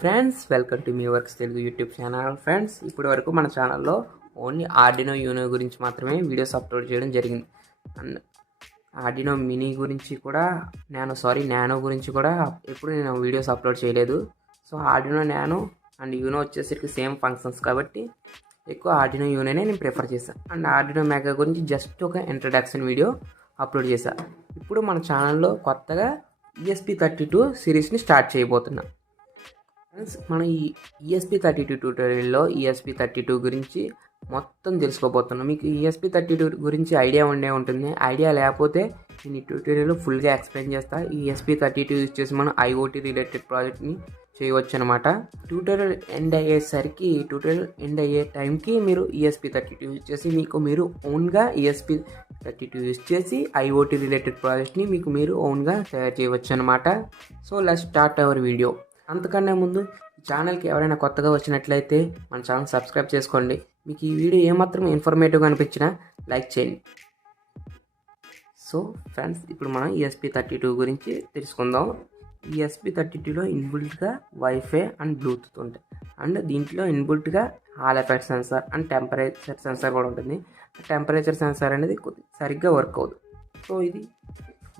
Friends, welcome to me works Telugu YouTube channel. Friends, ఇప్పటి వరకు మన ఛానల్లో ఓన్లీ ఆర్డినో యూనో గురించి మాత్రమే వీడియోస్ అప్లోడ్ చేయడం జరిగింది. అండ్ ఆర్డినో మినీ గురించి కూడా నానో గురించి కూడా ఎప్పుడు నేను వీడియోస్ అప్లోడ్ చేయలేదు. So Arduino nano and you know వచ్చేసరికి సేమ్ ఫంక్షన్స్ కాబట్టి ఎక్కువ ఆర్డినో యూనోనే నేను ప్రిఫర్ చేశాను. అండ్ ఆర్డినో మెగా గురించి జస్ట్ ఒక ఇంట్రడక్షన్ వీడియో అప్లోడ్ చేశాను. ఇప్పుడు మన ఛానల్లో కొత్తగా ESP32 సిరీస్ని స్టార్ట్ చేయబోతున్నాం. మనం ఈ ESP32 ట్యూటోరియల్లో ESP32 గురించి మొత్తం తెలుసుకోబోతున్నాం. మీకు ESP32 గురించి ఐడియా ఉంటుంది. ఐడియా లేకపోతే నేను ఈ ట్యూటోరియల్లో ఫుల్గా ఎక్స్ప్లెయిన్ చేస్తా. ఈ ESP32 యూజ్ చేసి మనం IoT రిలేటెడ్ ప్రాజెక్ట్ని చేయవచ్చు అనమాట. ట్యూటోరియల్ ఎండ్ అయ్యే టైంకి మీరు ESP32 యూజ్ చేసి మీరు ఓన్గా ESP32 యూజ్ చేసి IoT రిలేటెడ్ ప్రాజెక్ట్ని మీరు ఓన్గా తయారు చేయవచ్చు అనమాట. So let's start our video. అంతకన్నా ముందు ఈ ఛానల్కి ఎవరైనా కొత్తగా వచ్చినట్లయితే మన ఛానల్ సబ్స్క్రైబ్ చేసుకోండి. మీకు ఈ వీడియో ఏమాత్రం ఇన్ఫర్మేటివ్గా అనిపించినా లైక్ చేయండి. సో ఫ్రెండ్స్, ఇప్పుడు మనం ESP32 గురించి తెలుసుకుందాం. ESP32లో ఇన్బుల్ట్గా వైఫై అండ్ బ్లూటూత్ ఉంటాయి. అండ్ దీంట్లో ఇన్బుల్ట్గా Hall effect sensor and temperature sensor కూడా ఉంటుంది. టెంపరేచర్ సెన్సార్ అనేది సరిగ్గా వర్క్ అవ్వదు. సో ఇది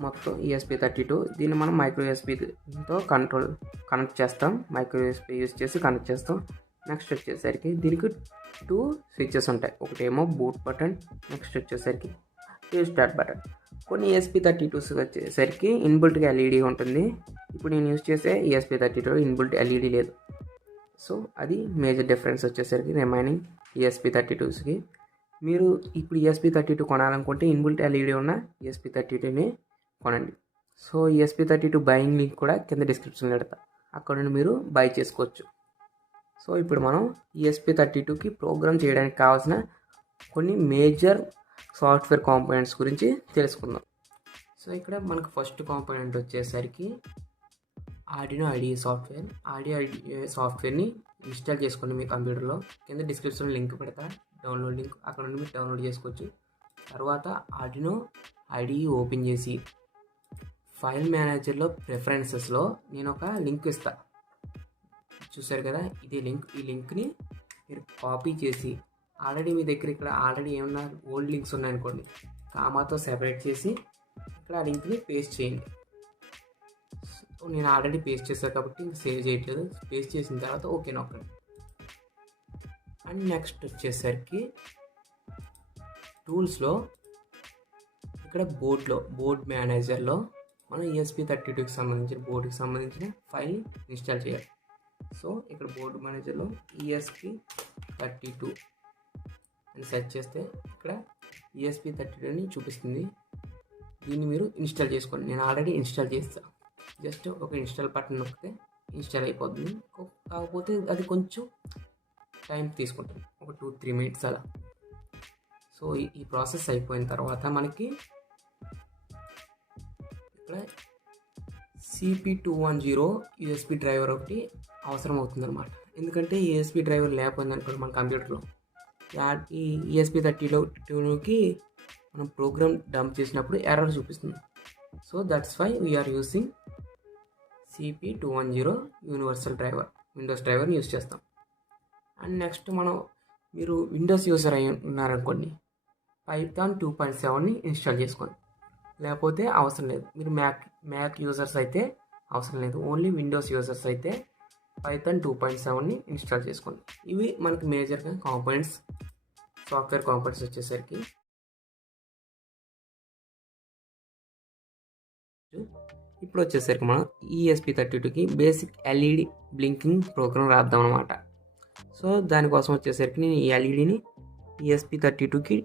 మొత్తం ESP32. దీన్ని మనం మైక్రో USBతో కనెక్ట్ చేస్తాం. మైక్రో USB యూజ్ చేసి కనెక్ట్ చేస్తాం. నెక్స్ట్ వచ్చేసరికి దీనికి 2 స్విచెస్ ఉంటాయి. ఒకటేమో బూట్ బటన్, నెక్స్ట్ వచ్చేసరికి స్టార్ట్ బటన్. కొన్ని ESP32 వచ్చేసరికి ఇన్బుల్ట్గా LED ఉంటుంది. ఇప్పుడు నేను యూజ్ చేసే ESP32 ఇన్బుల్ట్ LED లేదు. సో అది మేజర్ డిఫరెన్స్ వచ్చేసరికి రిమైనింగ్ ESP32కి. మీరు ఇప్పుడు ESP32 కొనాలనుకుంటే ఇన్బుల్ట్ LED ఉన్న ESP32ని కొనండి. సో ESP32 బయింగ్ లింక్ కూడా కింద డిస్క్రిప్షన్లో పెడతా, అక్కడ నుండి మీరు బై చేసుకోవచ్చు. సో ఇప్పుడు మనం ESP32కి ప్రోగ్రామ్ చేయడానికి కావాల్సిన కొన్ని మేజర్ సాఫ్ట్వేర్ కాంపోనెంట్స్ గురించి తెలుసుకుందాం. సో ఇక్కడ మనకు ఫస్ట్ కాంపోనెంట్ వచ్చేసరికి Arduino IDE software. Arduino IDE సాఫ్ట్వేర్ని ఇన్స్టాల్ చేసుకోండి మీ కంప్యూటర్లో. కింద డిస్క్రిప్షన్లో లింక్ పెడతా, డౌన్లోడ్ లింక్, అక్కడ నుండి మీరు డౌన్లోడ్ చేసుకోవచ్చు. తర్వాత ఆర్డినో IDE ఓపెన్ చేసి ఫైల్ మేనేజర్లో ప్రిఫరెన్సెస్లో నేను ఒక లింక్ ఇస్తాను. చూసారు కదా, ఇదే లింక్. ఈ లింక్ని మీరు కాపీ చేసి ఆల్రెడీ మీ దగ్గర ఇక్కడ ఆల్రెడీ ఏమన్నా ఓల్డ్ లింక్స్ ఉన్నాయనుకోండి, కామాతో సెపరేట్ చేసి ఇక్కడ ఆ లింక్ని పేస్ట్ చేయండి. సో నేను ఆల్రెడీ పేస్ట్ చేశాను కాబట్టి సేవ్ చేయట్లేదు. పేస్ట్ చేసిన తర్వాత ఓకే నొక్కండి. అండ్ నెక్స్ట్ వచ్చేసరికి టూల్స్లో ఇక్కడ బోర్డ్ మేనేజర్లో మనం ESP32కి సంబంధించిన బోర్డుకి సంబంధించిన ఫైల్ ఇన్స్టాల్ చేయాలి. సో ఇక్కడ బోర్డు మేనేజర్లో ESP32 అని సెర్చ్ చేస్తే ఇక్కడ ESP32ని చూపిస్తుంది. దీన్ని మీరు ఇన్స్టాల్ చేసుకోండి. నేను ఆల్రెడీ ఇన్స్టాల్ చేస్తాను. జస్ట్ ఒక ఇన్స్టాల్ బటన్ నొక్కితే ఇన్స్టాల్ అయిపోతుంది. కాకపోతే అది కొంచెం టైం తీసుకుంటుంది, ఒక 2-3 మినిట్స్ అలా. సో ఈ ప్రాసెస్ అయిపోయిన తర్వాత మనకి ఇక్కడ CP210 USB డ్రైవర్ ఒకటి అవసరం అవుతుందన్నమాట. ఎందుకంటే USB డ్రైవర్ లేకపోయింది అనుకోండి మన కంప్యూటర్లో, ఈ ESP32కి మనం ప్రోగ్రామ్ డంప్ చేసినప్పుడు ఎర్రర్ చూపిస్తుంది. So that's why we are using CP210 universal driver, Windows డ్రైవర్ని యూజ్ చేస్తాం. అండ్ నెక్స్ట్ మీరు విండోస్ యూజర్ అయి ఉన్నారనుకోండి, Python 2.7ని ఇన్స్టాల్ చేసుకోండి. లేకపోతే అవసరం లేదు. మీరు మ్యాక్ యూజర్స్ అయితే అవసరం లేదు. ఓన్లీ విండోస్ యూజర్స్ అయితే Python 2.7ని ఇన్స్టాల్ చేసుకోండి. ఇవి మనకి మేజర్గా కాంపోనెంట్స్, సాఫ్ట్వేర్ కాంపోనెంట్స్ వచ్చేసరికి. ఇప్పుడు వచ్చేసరికి మనం ESP32కి బేసిక్ LED బ్లింకింగ్ ప్రోగ్రామ్ రాద్దాం అనమాట. సో దానికోసం వచ్చేసరికి నేను ఈ LEDని ESP32కి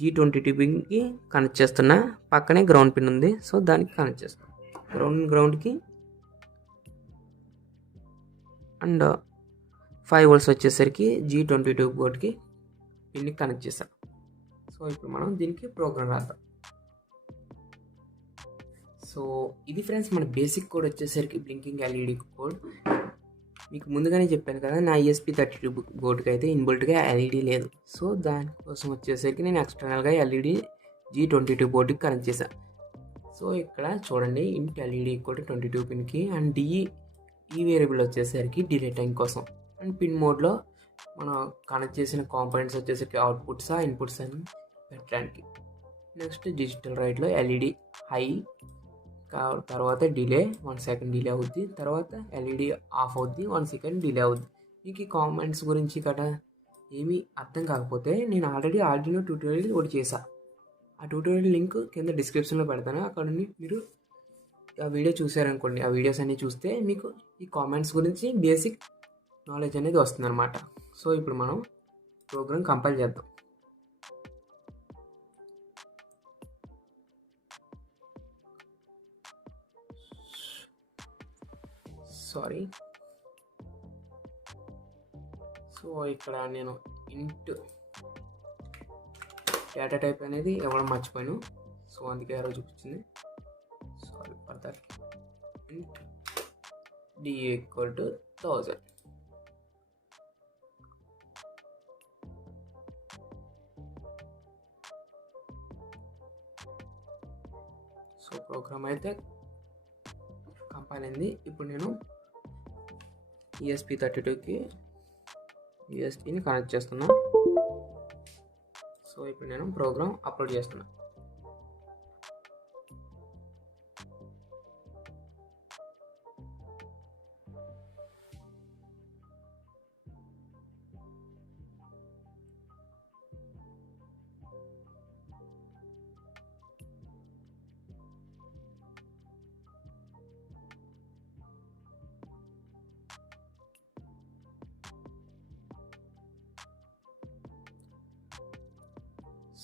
G22కి కనెక్ట్ చేస్తున్నా. పక్కనే గ్రౌండ్ పిన్ ఉంది, సో దానికి కనెక్ట్ చేస్తాను. గ్రౌండ్కి అండ్ 5 volts వచ్చేసరికి G22 బోర్డ్కి పిన్ని కనెక్ట్ చేస్తాను. సో ఇప్పుడు మనం దీనికి ప్రోగ్రామ్ రాద్దాం. సో ఇది ఫ్రెండ్స్ మన బేసిక్ కోడ్ వచ్చేసరికి బ్లింకింగ్ LED కోడ్. మీకు ముందుగానే చెప్పాను కదా, నా ESP32 బోర్డుకి అయితే ఇన్బుల్ట్గా LED లేదు. సో దానికోసం వచ్చేసరికి నేను ఎక్స్టర్నల్గా LED G22 బోర్డుకి కనెక్ట్ చేశాను. సో ఇక్కడ చూడండి, ఇంట్ LED ఈక్వల్ టు 22 పిన్కి అండ్ DE ఈ వేరియబుల్ వచ్చేసరికి డిలే టైం కోసం. అండ్ పిన్ మోడ్లో మనం కనెక్ట్ చేసిన కాంపోనెంట్స్ వచ్చేసరికి అవుట్పుట్స్ ఇన్పుట్స్ అని పెట్టడానికి. నెక్స్ట్ డిజిటల్ రైట్లో ఎల్ఈడి హై, తర్వాత డిలే 1 సెకండ్ డిలే అవుద్ది, తర్వాత ఎల్ఈడి ఆఫ్ అవుద్ది 1 సెకండ్ డిలే అవుద్ది. మీకు ఈ కామెంట్స్ గురించి కదా ఏమీ అర్థం కాకపోతే నేను ఆల్రెడీ ఆర్డినో ట్యూటోరియల్ ఒకటి చేశాను. ఆ ట్యూటోరియల్ లింక్ కింద డిస్క్రిప్షన్లో పెడతాను. అక్కడ నుండి మీరు ఆ వీడియో చూసారనుకోండి, ఆ వీడియోస్ అన్నీ చూస్తే మీకు ఈ కామెంట్స్ గురించి బేసిక్ నాలెడ్జ్ అనేది వస్తుందన్నమాట. సో ఇప్పుడు మనం ప్రోగ్రామ్ కంపైల్ చేద్దాం. సారీ. సో ఇక్కడ నేను ఇంట్ డేటా టైప్ అనేది ఇవ్వడం మర్చిపోయాను. సో అందుకే ఎర్రర్ చూపించింది. Sorry for that. Int d equal to 1000. సో ప్రోగ్రామ్ అయితే కంపైల్ అయింది. ఇప్పుడు నేను ESP32కి యూఎస్బిని కనెక్ట్ చేస్తున్నా. సో ఇప్పుడు నేను ప్రోగ్రామ్ అప్లోడ్ చేస్తున్నా.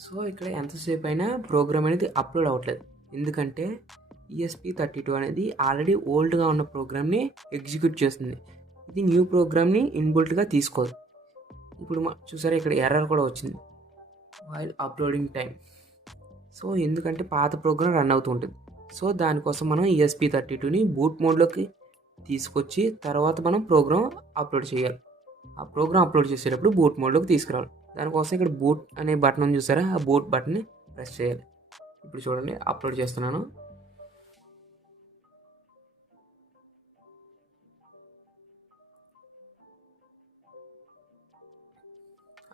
సో ఇక్కడ ఎంతసేపు అయినా ప్రోగ్రామ్ అనేది అప్లోడ్ అవ్వట్లేదు. ఎందుకంటే ESP32 అనేది ఆల్రెడీ ఓల్డ్గా ఉన్న ప్రోగ్రామ్ని ఎగ్జిక్యూట్ చేస్తుంది. ఇది న్యూ ప్రోగ్రామ్ని ఇన్బుల్ట్గా తీసుకోదు. ఇప్పుడు చూసారా ఇక్కడ ఎర్రర్ కూడా వచ్చింది, వైల్ అప్లోడింగ్ టైం. సో ఎందుకంటే పాత ప్రోగ్రామ్ రన్ అవుతూ ఉంటుంది. సో దానికోసం మనం ESP32ని బూట్ మోడ్లోకి తీసుకొచ్చి తర్వాత మనం ప్రోగ్రామ్ అప్లోడ్ చేయాలి. ఆ ప్రోగ్రామ్ అప్లోడ్ చేసేటప్పుడు బూట్ మోడ్లోకి తీసుకురావాలి. దానికోసం ఇక్కడ బూట్ అనే బటన్ ఉంది చూసారా, ఆ బూట్ బటన్ని ప్రెస్ చేయాలి. ఇప్పుడు చూడండి అప్లోడ్ చేస్తున్నాను.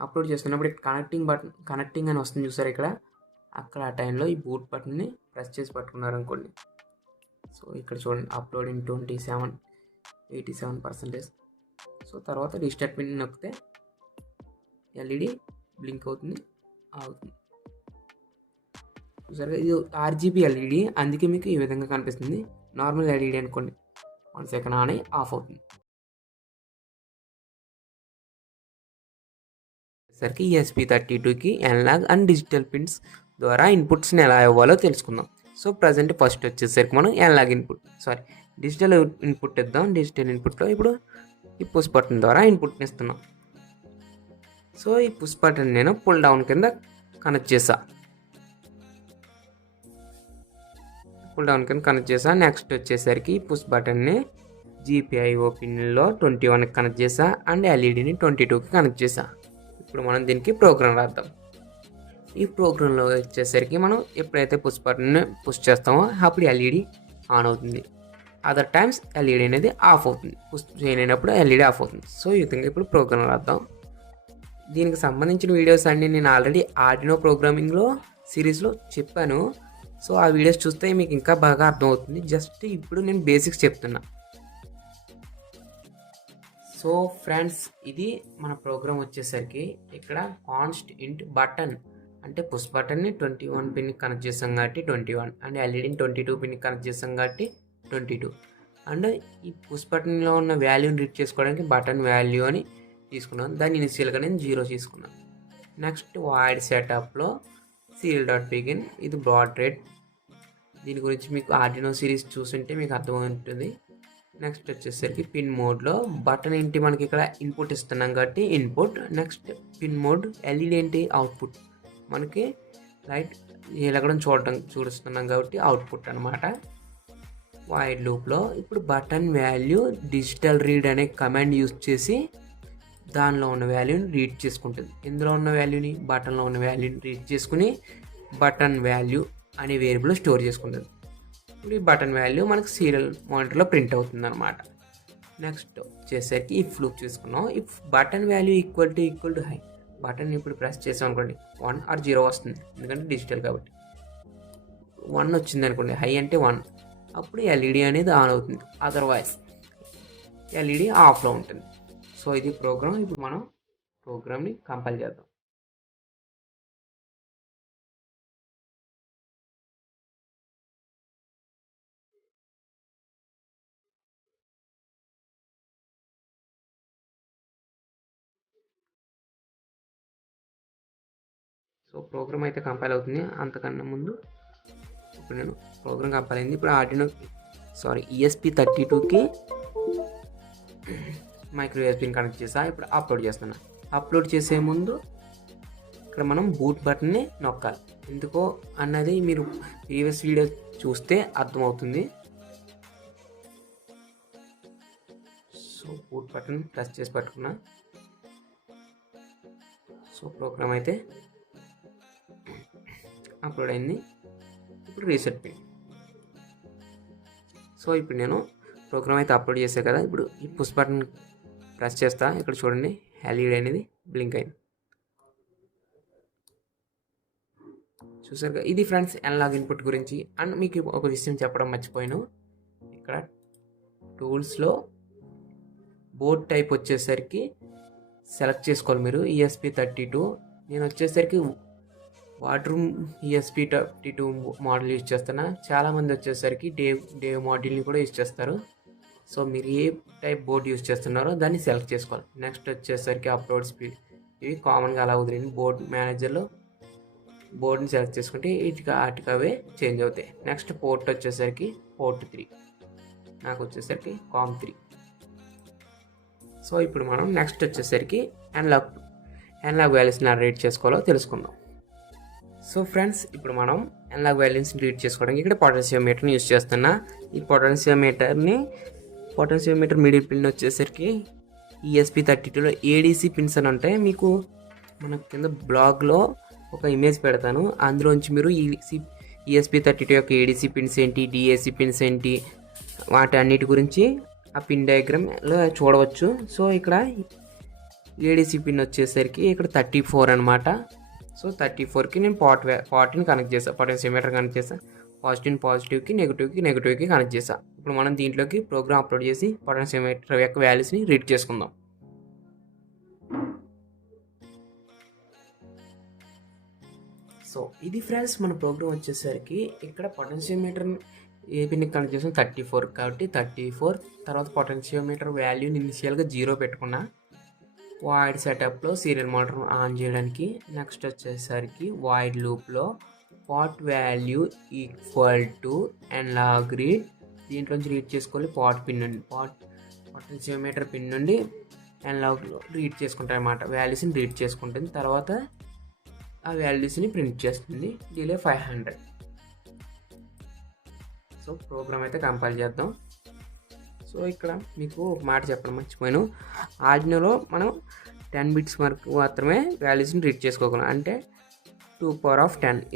అప్లోడ్ చేస్తున్నప్పుడు కనెక్టింగ్ అని వస్తుంది చూసారా ఇక్కడ. అక్కడ ఆ టైంలో ఈ బూట్ బటన్ని ప్రెస్ చేసి పట్టుకున్నారు అనుకోండి. సో ఇక్కడ చూడండి అప్లోడింగ్ 87%. సో తర్వాత రీస్టార్ట్ పిన్ నొక్కితే ఎల్ఈడి బ్లింక్ అవుతుంది. చూసారుగా ఇది RGB ఎల్ఈడి, అందుకే మీకు ఈ విధంగా కనిపిస్తుంది. నార్మల్ ఎల్ఈడి అనుకోండి 1 సెకండ్ ఆన్ అయ్యి ఆఫ్ అవుతుంది. సరికి ESP32కి అనలాగ్ అండ్ డిజిటల్ పిన్స్ ద్వారా ఇన్పుట్స్ని ఎలా ఇవ్వాలో తెలుసుకుందాం. సో ప్రజెంట్ ఫస్ట్ వచ్చేసరికి మనం అనలాగ్ డిజిటల్ ఇన్పుట్ ఇద్దాం. డిజిటల్ ఇన్పుట్లో ఇప్పుడు ఈ పుష్ బటన్ ద్వారా ఇన్పుట్ని ఇస్తున్నాం. సో ఈ పుష్ బటన్ నేను పుల్ డౌన్ కింద కనెక్ట్ చేసా. నెక్స్ట్ వచ్చేసరికి పుష్ బటన్ని GPIO పిన్లో 21కి కనెక్ట్ చేసా అండ్ ఎల్ఈడిని 22కి కనెక్ట్ చేసా. ఇప్పుడు మనం దీనికి ప్రోగ్రామ్ రాద్దాం. ఈ ప్రోగ్రాంలో వచ్చేసరికి మనం ఎప్పుడైతే పుష్ బటన్ని పుష్ చేస్తామో అప్పుడు ఎల్ఈడి ఆన్ అవుతుంది. అదర్ టైమ్స్ ఎల్ఈడి అనేది ఆఫ్ అవుతుంది. పుష్ చేయనప్పుడు ఎల్ఈడి ఆఫ్ అవుతుంది. సో ఈ విధంగా ఇప్పుడు ప్రోగ్రామ్ రాద్దాం. దీనికి సంబంధించిన వీడియోస్ అన్నీ నేను ఆల్రెడీ ఆర్డినో ప్రోగ్రామింగ్లో సిరీస్లో చెప్పాను. సో ఆ వీడియోస్ చూస్తే మీకు ఇంకా బాగా అర్థమవుతుంది. జస్ట్ ఇప్పుడు నేను బేసిక్స్ చెప్తున్నా. సో ఫ్రెండ్స్, ఇది మన ప్రోగ్రామ్ వచ్చేసరికి ఇక్కడ కాన్స్ట్ ఇంట్ బటన్ అంటే పుష్ బటన్ని 21 పిన్ కనెక్ట్ చేస్తాం కాబట్టి 21 అండ్ ఎల్ఈడిని 22 పిన్ కనెక్ట్ చేస్తాం కాబట్టి 22 అండ్ ఈ పుష్ బటన్లో ఉన్న వాల్యూని రీడ్ చేసుకోవడానికి బటన్ వాల్యూ అని తీసుకున్నాను. దాన్ని ఇనిషియల్గా నేను 0 తీసుకున్నాను. నెక్స్ట్ వాయిడ్ సెటప్లో serial.begin ఇది బ్రాడ్ రేట్. దీని గురించి మీకు ఆర్డినో సిరీస్ చూస్తుంటే మీకు అర్థమవుతుంది. నెక్స్ట్ వచ్చేసరికి పిన్ మోడ్లో బటన్ ఏంటి, మనకి ఇక్కడ ఇన్పుట్ ఇస్తున్నాం కాబట్టి input. Next pin mode LED ఏంటి, అవుట్పుట్. మనకి లైట్ ఎలగడం చూస్తున్నాం కాబట్టి అవుట్పుట్ అనమాట. వైడ్ లూప్లో ఇప్పుడు బటన్ వాల్యూ డిజిటల్ రీడ్ అనే కమాండ్ యూజ్ చేసి దానిలో ఉన్న వాల్యూని రీడ్ చేసుకుంటుంది. ఇందులో ఉన్న వాల్యూని బటన్లో ఉన్న వాల్యూని రీడ్ చేసుకుని బటన్ వాల్యూ అనే వేరియబుల్ స్టోర్ చేసుకుంటుంది. ఇప్పుడు ఈ బటన్ వాల్యూ మనకు సీరియల్ మానిటర్లో ప్రింట్ అవుతుంది అనమాట. నెక్స్ట్ వచ్చేసరికి ఇఫ్ లూప్ చూసుకున్నాం. If button value equal to high, button ఇప్పుడు ప్రెస్ చేసాం అనుకోండి 1 or 0 వస్తుంది, ఎందుకంటే డిజిటల్ కాబట్టి. 1 వచ్చింది అనుకోండి, హై అంటే 1, అప్పుడు ఎల్ఈడి అనేది ఆన్ అవుతుంది, అదర్వైజ్ ఎల్ఈడి ఆఫ్లో ఉంటుంది. సో ఇది ప్రోగ్రామ్. ఇప్పుడు మనం ప్రోగ్రామ్ని కంపైల్ చేద్దాం. సో ప్రోగ్రామ్ అయితే కంపైల్ అవుతుంది. అంతకన్నా ముందు ఇప్పుడు నేను ప్రోగ్రామ్ కంపైల్ అయింది. ఇప్పుడు ఆర్డినో ESP32కి మైక్రో యూఎస్బీని కనెక్ట్ చేసా. ఇప్పుడు అప్లోడ్ చేస్తున్నా. అప్లోడ్ చేసే ముందు ఇక్కడ మనం బూట్ బటన్ని నొక్కాలి. ఎందుకో అన్నది మీరు ప్రీవియస్ వీడియో చూస్తే అర్థమవుతుంది. సో బూట్ బటన్ ప్రెస్ చేసి పట్టుకున్నా. సో ప్రోగ్రామ్ అయితే అప్లోడ్ అయింది. ఇప్పుడు రీసెట్ పిన్. సో ఇప్పుడు నేను ప్రోగ్రామ్ అయితే అప్లోడ్ చేసా కదా. ఇప్పుడు ఈ పుష్ బటన్ ప్రెస్ చేస్తా. ఇక్కడ చూడండి ఎల్ఈడి అనేది బ్లింక్ అయింది. చూసారు కదా. ఇది ఫ్రెండ్స్ అనలాగ్ ఇన్పుట్ గురించి. అండ్ మీకు ఒక విషయం చెప్పడం మర్చిపోయాను. ఇక్కడ టూల్స్లో బోర్డ్ టైప్ వచ్చేసరికి సెలెక్ట్ చేసుకోవాలి మీరు. ESP32. నేను వచ్చేసరికి వాడ్రూమ్ ESP32 మోడల్ యూజ్ చేస్తున్నా. చాలామంది వచ్చేసరికి డేవ్ మోడల్ని కూడా యూజ్ చేస్తారు. సో మీరు ఏ టైప్ బోర్డ్ యూజ్ చేస్తున్నారో దాన్ని సెలెక్ట్ చేసుకోవాలి. నెక్స్ట్ వచ్చేసరికి అప్లోడ్ స్పీడ్. ఇవి కామన్గా అలా వదిలేండి. బోర్డ్ మేనేజర్లో బోర్డ్ని సెలెక్ట్ చేసుకుంటే వాటికి అవే చేంజ్ అవుతాయి. నెక్స్ట్ పోర్ట్ వచ్చేసరికి పోర్ట్ 3, నాకు వచ్చేసరికి COM3. సో ఇప్పుడు మనం నెక్స్ట్ వచ్చేసరికి అనలాగ్ వాల్యూస్ని రీడ్ చేసుకోవాలో తెలుసుకుందాం. సో ఫ్రెండ్స్ ఇప్పుడు మనం అనలాగ్ వాల్యూస్ని రీడ్ చేసుకోవడానికి ఇక్కడ పొటెన్షియోమీటర్ని యూజ్ చేస్తున్నా. ఈ పొటెన్షియోమీటర్ మిడిల్ పిన్ వచ్చేసరికి ESP32లో ADC పిన్స్ అని ఉంటాయి. మీకు మన కింద బ్లాగ్లో ఒక ఇమేజ్ పెడతాను. అందులోంచి మీరు ESP32 యొక్క ADC పిన్స్ ఏంటి, DAC పిన్స్ ఏంటి, వాటి అన్నిటి గురించి ఆ పిన్ డయాగ్రామ్లో చూడవచ్చు. సో ఇక్కడ ADC పిన్ వచ్చేసరికి ఇక్కడ 34 అనమాట. సో 34కి నేను పార్ట్ని కనెక్ట్ చేసాను, పొటెన్షియోమీటర్ కనెక్ట్ చేసాను. పాజిటివ్కి నెగిటివ్కి కనెక్ట్ చేసాను. ఇప్పుడు మనం దీంట్లోకి ప్రోగ్రామ్ అప్లోడ్ చేసి పొటెన్షియోమీటర్ యొక్క వాల్యూస్ని రీడ్ చేసుకుందాం. సో ఇది ఫ్రెండ్స్ మన ప్రోగ్రామ్ వచ్చేసరికి ఇక్కడ పొటెన్షియోమీటర్ ఏ పిన్కి కనెక్ట్ చేసాం 34, కాబట్టి 34 తర్వాత పొటెన్షియోమీటర్ వాల్యూని ఇనిషియల్గా 0 పెట్టుకున్నా. వాయిడ్ సెటప్లో సీరియల్ మానిటర్ ఆన్ చేయడానికి. నెక్స్ట్ వచ్చేసరికి వాయిడ్ లూప్లో pot value equal to analog read, దీంట్లోంచి రీడ్ చేసుకోవాలి పాట్ పిన్ నుండి. పొటెన్షియోమీటర్ పిన్ నుండి అనలాగ్లో రీడ్ చేసుకుంటారు అన్నమాట. వాల్యూస్ని రీడ్ చేసుకుంటుంది. తర్వాత ఆ వాల్యూస్ని ప్రింట్ చేస్తుంది. డిలే 500. సో ప్రోగ్రామ్ అయితే కంపైల్ చేద్దాం. సో ఇక్కడ మీకు ఒక మాట చెప్పడం మర్చిపోయాను. ఆర్డినోలో మనం 10 bits వరకు మాత్రమే వాల్యూస్ని రీడ్ చేసుకోగలం. అంటే 2^10 =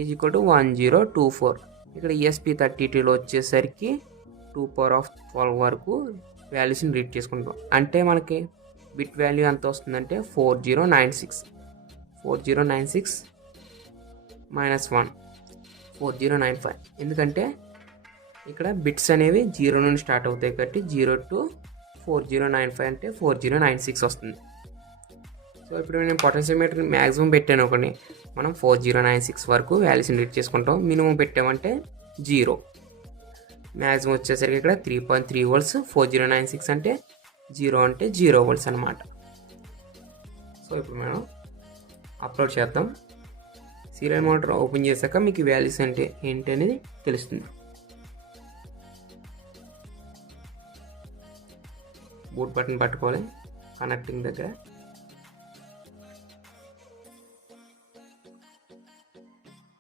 1024. ఇక్కడ ESP32లో వచ్చేసరికి 2^12 వరకు వాల్యూస్ని రీడ్ చేసుకుంటాం. అంటే మనకి బిట్ వాల్యూ ఎంత వస్తుందంటే 4096 -1 4095. ఎందుకంటే ఇక్కడ బిట్స్ అనేవి 0 నుండి స్టార్ట్ అవుతాయి కాబట్టి 0 to 4095 అంటే 4096 వస్తుంది. సో ఇప్పుడు నేను పొటెన్షియోమీటర్ మ్యాక్సిమం పెట్టాను ఒకటి, మనం 4096 వరకు వాల్యూస్ని రీడ్ చేసుకుంటాం. మినిమం పెట్టామంటే 0. మ్యాక్సిమం వచ్చేసరికి ఇక్కడ 3.3 volts. 4096 అంటే 0 volts అనమాట. సో ఇప్పుడు మనం అప్లోడ్ చేద్దాం. సీరియల్ మానిటర్ ఓపెన్ చేశాక మీకు వాల్యూస్ అంటే ఏంటి అనేది తెలుస్తుంది. బూట్ బటన్ పట్టుకోవాలి కనెక్టింగ్ దగ్గర.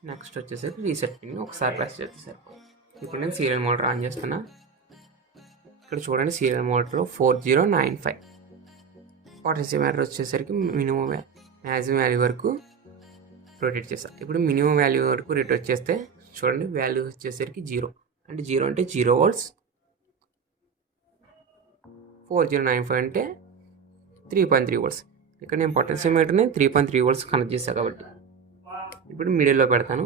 నెక్స్ట్ వచ్చేసరికి రీసెట్ పిన్ ఒకసారి ప్రెస్ చేస్తే సరిపోతుంది. ఇప్పుడు నేను సీరియల్ మానిటర్ ఆన్ చేస్తున్నా. ఇక్కడ చూడండి సీరియల్ మానిటర్లో 4095. పొటెన్షియోమీటర్ వచ్చేసరికి మినిమం మ్యాక్సిమం వాల్యూ వరకు రొటేట్ చేస్తాను. ఇప్పుడు మినిమం వాల్యూ వరకు రొటేట్ చేస్తే చూడండి వాల్యూ వచ్చేసరికి 0 అంటే 0 volts. 4095 అంటే 3.3 వోల్ట్స్. ఇక్కడ నేను పొటెన్షియోమీటర్ని 3.3 వోల్ట్స్ కనెక్ట్ చేశాను కాబట్టి ఇప్పుడు మిడిల్లో పెడతాను.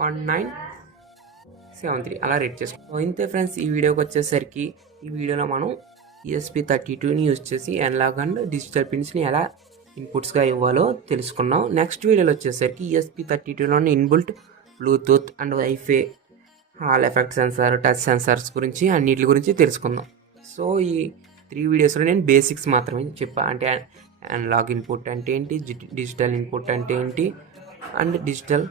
1973 అలా రేట్ చేసుకో. ఇంతే ఫ్రెండ్స్, ఈ వీడియోకి వచ్చేసరికి ఈ వీడియోలో మనం ESP32ని యూజ్ చేసి అనలాగ్ అండ్ డిజిటల్ పిన్స్ని ఎలా ఇన్పుట్స్గా ఇవ్వాలో తెలుసుకున్నాం. నెక్స్ట్ వీడియోలో వచ్చేసరికి ESP32లోని inbuilt Bluetooth and wifi, Hall effect sensor, touch sensors గురించి అన్నిటి గురించి తెలుసుకుందాం. సో ఈ 3 వీడియోస్లో నేను బేసిక్స్ మాత్రమే చెప్పా. అంటే అనలాగ్ ఇన్పుట్ అంటే ఏంటి, డిజిటల్ ఇన్పుట్ అంటే ఏంటి, అండ్ డిజిటల్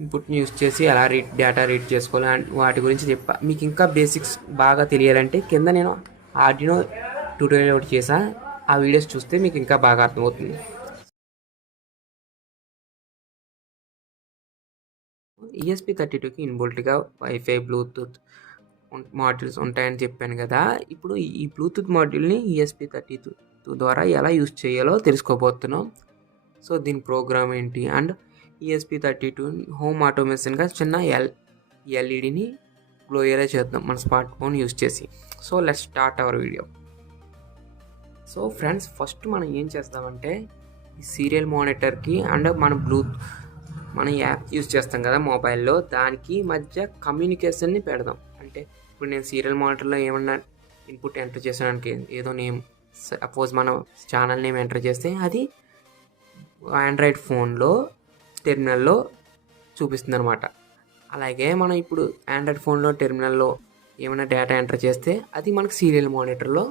ఇన్పుట్ని యూజ్ చేసి ఎలా డేటా రీడ్ చేసుకోవాలి అండ్ వాటి గురించి చెప్పా. మీకు ఇంకా బేసిక్స్ బాగా తెలియాలంటే కింద నేను ఆర్డినో ట్యూటోరియల్ ఒకటి చేసా, ఆ వీడియోస్ చూస్తే మీకు ఇంకా బాగా అర్థమవుతుంది. ESP32కి ఇన్బుల్ట్గా వైఫై, బ్లూటూత్ మాడ్యూల్స్ ఉంటాయని చెప్పాను కదా. ఇప్పుడు ఈ బ్లూటూత్ మాడ్యూల్ని ESP32 ద్వారా ఎలా యూజ్ చేయాలో తెలుసుకోబోతున్నాం. సో దీని ప్రోగ్రామ్ ఏంటి అండ్ ESP32 హోమ్ ఆటోమేషన్గా చిన్న ఎల్ఈడిని గ్లో అయ్యేలా చేద్దాం మన స్మార్ట్ ఫోన్ యూజ్ చేసి. So let's start our video. So friends, first మనం ఏం చేస్తామంటే ఈ సీరియల్ మానిటర్కి అండ్ మన యాప్ యూజ్ చేస్తాం కదా మొబైల్లో, దానికి మధ్య కమ్యూనికేషన్ని పెడదాం. అంటే ఇప్పుడు నేను సీరియల్ మానిటర్లో ఏమన్నా ఇన్పుట్ ఎంటర్ చేసానికి ఏదో నేమ్, సపోజ్ మనం ఛానల్ నేమ్ ఎంటర్ చేస్తే అది ఆండ్రాయిడ్ ఫోన్లో టెర్మినల్లో చూపిస్తుంది అనమాట. అలాగే మనం ఇప్పుడు ఆండ్రాయిడ్ ఫోన్లో టెర్మినల్లో ఏమైనా డేటా ఎంటర్ చేస్తే అది మనకు సీరియల్ మానిటర్లో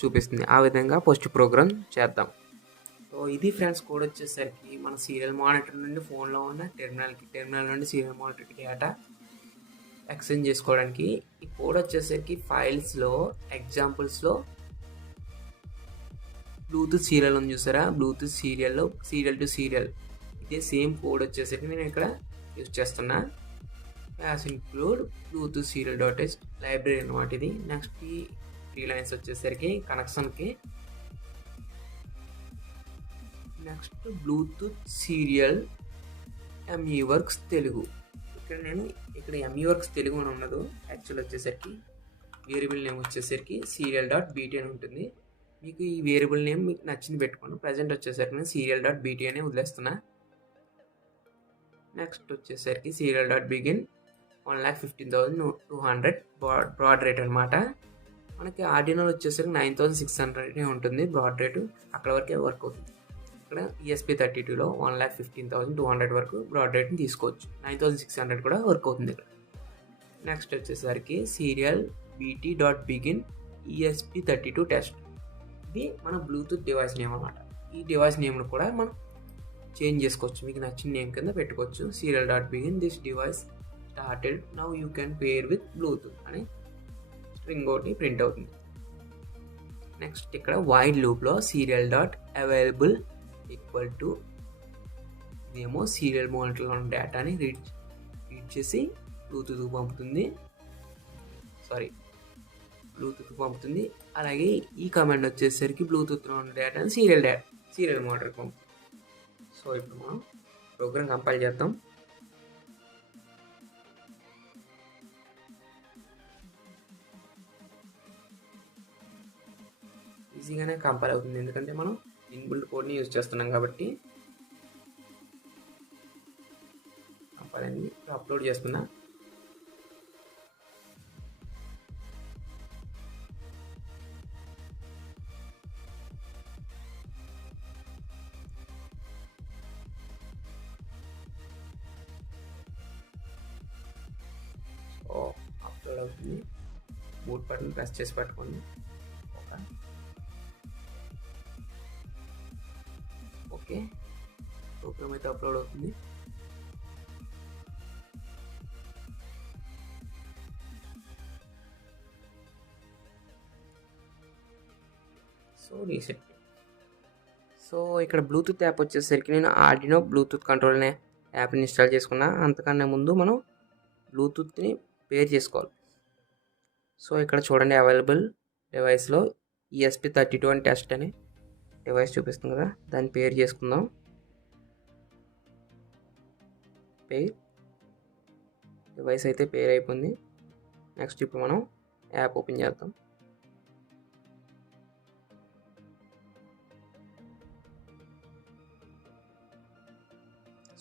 చూపిస్తుంది. ఆ విధంగా ఫస్ట్ ప్రోగ్రామ్ చేద్దాం. సో ఇది ఫ్రెండ్స్, కోడ్ వచ్చేసరికి మన సీరియల్ మానిటర్ నుండి ఫోన్లో ఉన్న టెర్మినల్ నుండి సీరియల్ మానిటర్కి డేటా ఎక్స్చేంజ్ చేసుకోవడానికి. ఈ కోడ్ వచ్చేసరికి ఫైల్స్లో ఎగ్జాంపుల్స్లో బ్లూటూత్ సీరియల్ ఉంది చూసారా, బ్లూటూత్ సీరియల్లో సీరియల్ టు సీరియల్ ఇదే సేమ్ కోడ్ వచ్చేసరికి నేను ఇక్కడ యూజ్ చేస్తున్నా. As include Bluetooth serial .h library అనమాట ఇది. నెక్స్ట్ ఈ 3 లైన్స్ వచ్చేసరికి కనెక్షన్కి. Next Bluetooth serial ME works Telugu. ఇక్కడ ME వర్క్స్ తెలుగు అని ఉండదు. యాక్చువల్ వచ్చేసరికి వేరియబుల్ నేమ్ వచ్చేసరికి serial.bt అని ఉంటుంది. మీకు ఈ వేరియబుల్ నేమ్ మీకు నచ్చింది పెట్టుకోండి. ప్రజెంట్ వచ్చేసరికి నేను serial.bt అని వదిలేస్తున్నా. నెక్స్ట్ వచ్చేసరికి serial.begin 1,15,200 బ్రాడ్ రేట్ అనమాట. మనకి ఆర్డినోలో వచ్చేసరికి 9,600 ఉంటుంది బ్రాడ్ రేటు, అక్కడ వరకే వర్క్ అవుతుంది. ఇక్కడ ESP32లో 1,15,200 వరకు బ్రాడ్ రేట్ని తీసుకోవచ్చు. 9,600 కూడా వర్క్ అవుతుంది ఇక్కడ. నెక్స్ట్ వచ్చేసరికి serial.bt.begin ESP32 టెస్ట్. ఇది మన బ్లూటూత్ డివైస్ నేమ్ అనమాట. ఈ డివైస్ నేమ్ను కూడా మనం చేంజ్ చేసుకోవచ్చు, మీకు నచ్చిన నేమ్ కింద పెట్టుకోవచ్చు. serial.begin this device started now you can pair with Bluetooth అని స్ట్రింగ్ ఒకటి ప్రింట్ అవుతుంది. నెక్స్ట్ ఇక్కడ వైడ్ లూప్లో serial.available ఈక్వల్ టు ఇదేమో సీరియల్ మానిటర్లో ఉన్న డేటాని రీడ్ చేసి బ్లూటూత్కి పంపుతుంది. అలాగే ఈ కమాండ్ వచ్చేసరికి బ్లూటూత్లో ఉన్న డేటాని సీరియల్ మానిటర్కి పంపుతుంది. సో ఇప్పుడు మనం ప్రోగ్రామ్ కంపైల్ చేద్దాం. ఈజీగానే కంపైల్ అవుతుంది, ఎందుకంటే మనం ఇన్బుల్ట్ కోడ్ని యూజ్ చేస్తున్నాం కాబట్టి. కంపైల్ అయింది, అప్లోడ్ చేస్తున్నా. అప్లోడ్ అవుతుంది. బూట్ బటన్ ప్రెస్ చేసి పట్టుకోండి. ఓకే, ప్రోగ్రామ్ అయితే అప్లోడ్ అవుతుంది. So reset. సో ఇక్కడ బ్లూటూత్ యాప్ వచ్చేసరికి నేను ఆర్డినో బ్లూటూత్ కంట్రోల్ అనే యాప్ని ఇన్స్టాల్ చేసుకున్నా. అంతకన్నా ముందు మనం బ్లూటూత్ని పేర్ చేసుకోవాలి. సో ఇక్కడ చూడండి, అవైలబుల్ డివైస్లో ESP32 అని టెస్ట్ అని డివైస్ చూపిస్తుంది కదా, దాన్ని పేర్ చేసుకుందాం. డివైస్ అయితే పేర్ అయిపోయింది. నెక్స్ట్ ఇప్పుడు మనం యాప్ ఓపెన్ చేద్దాం.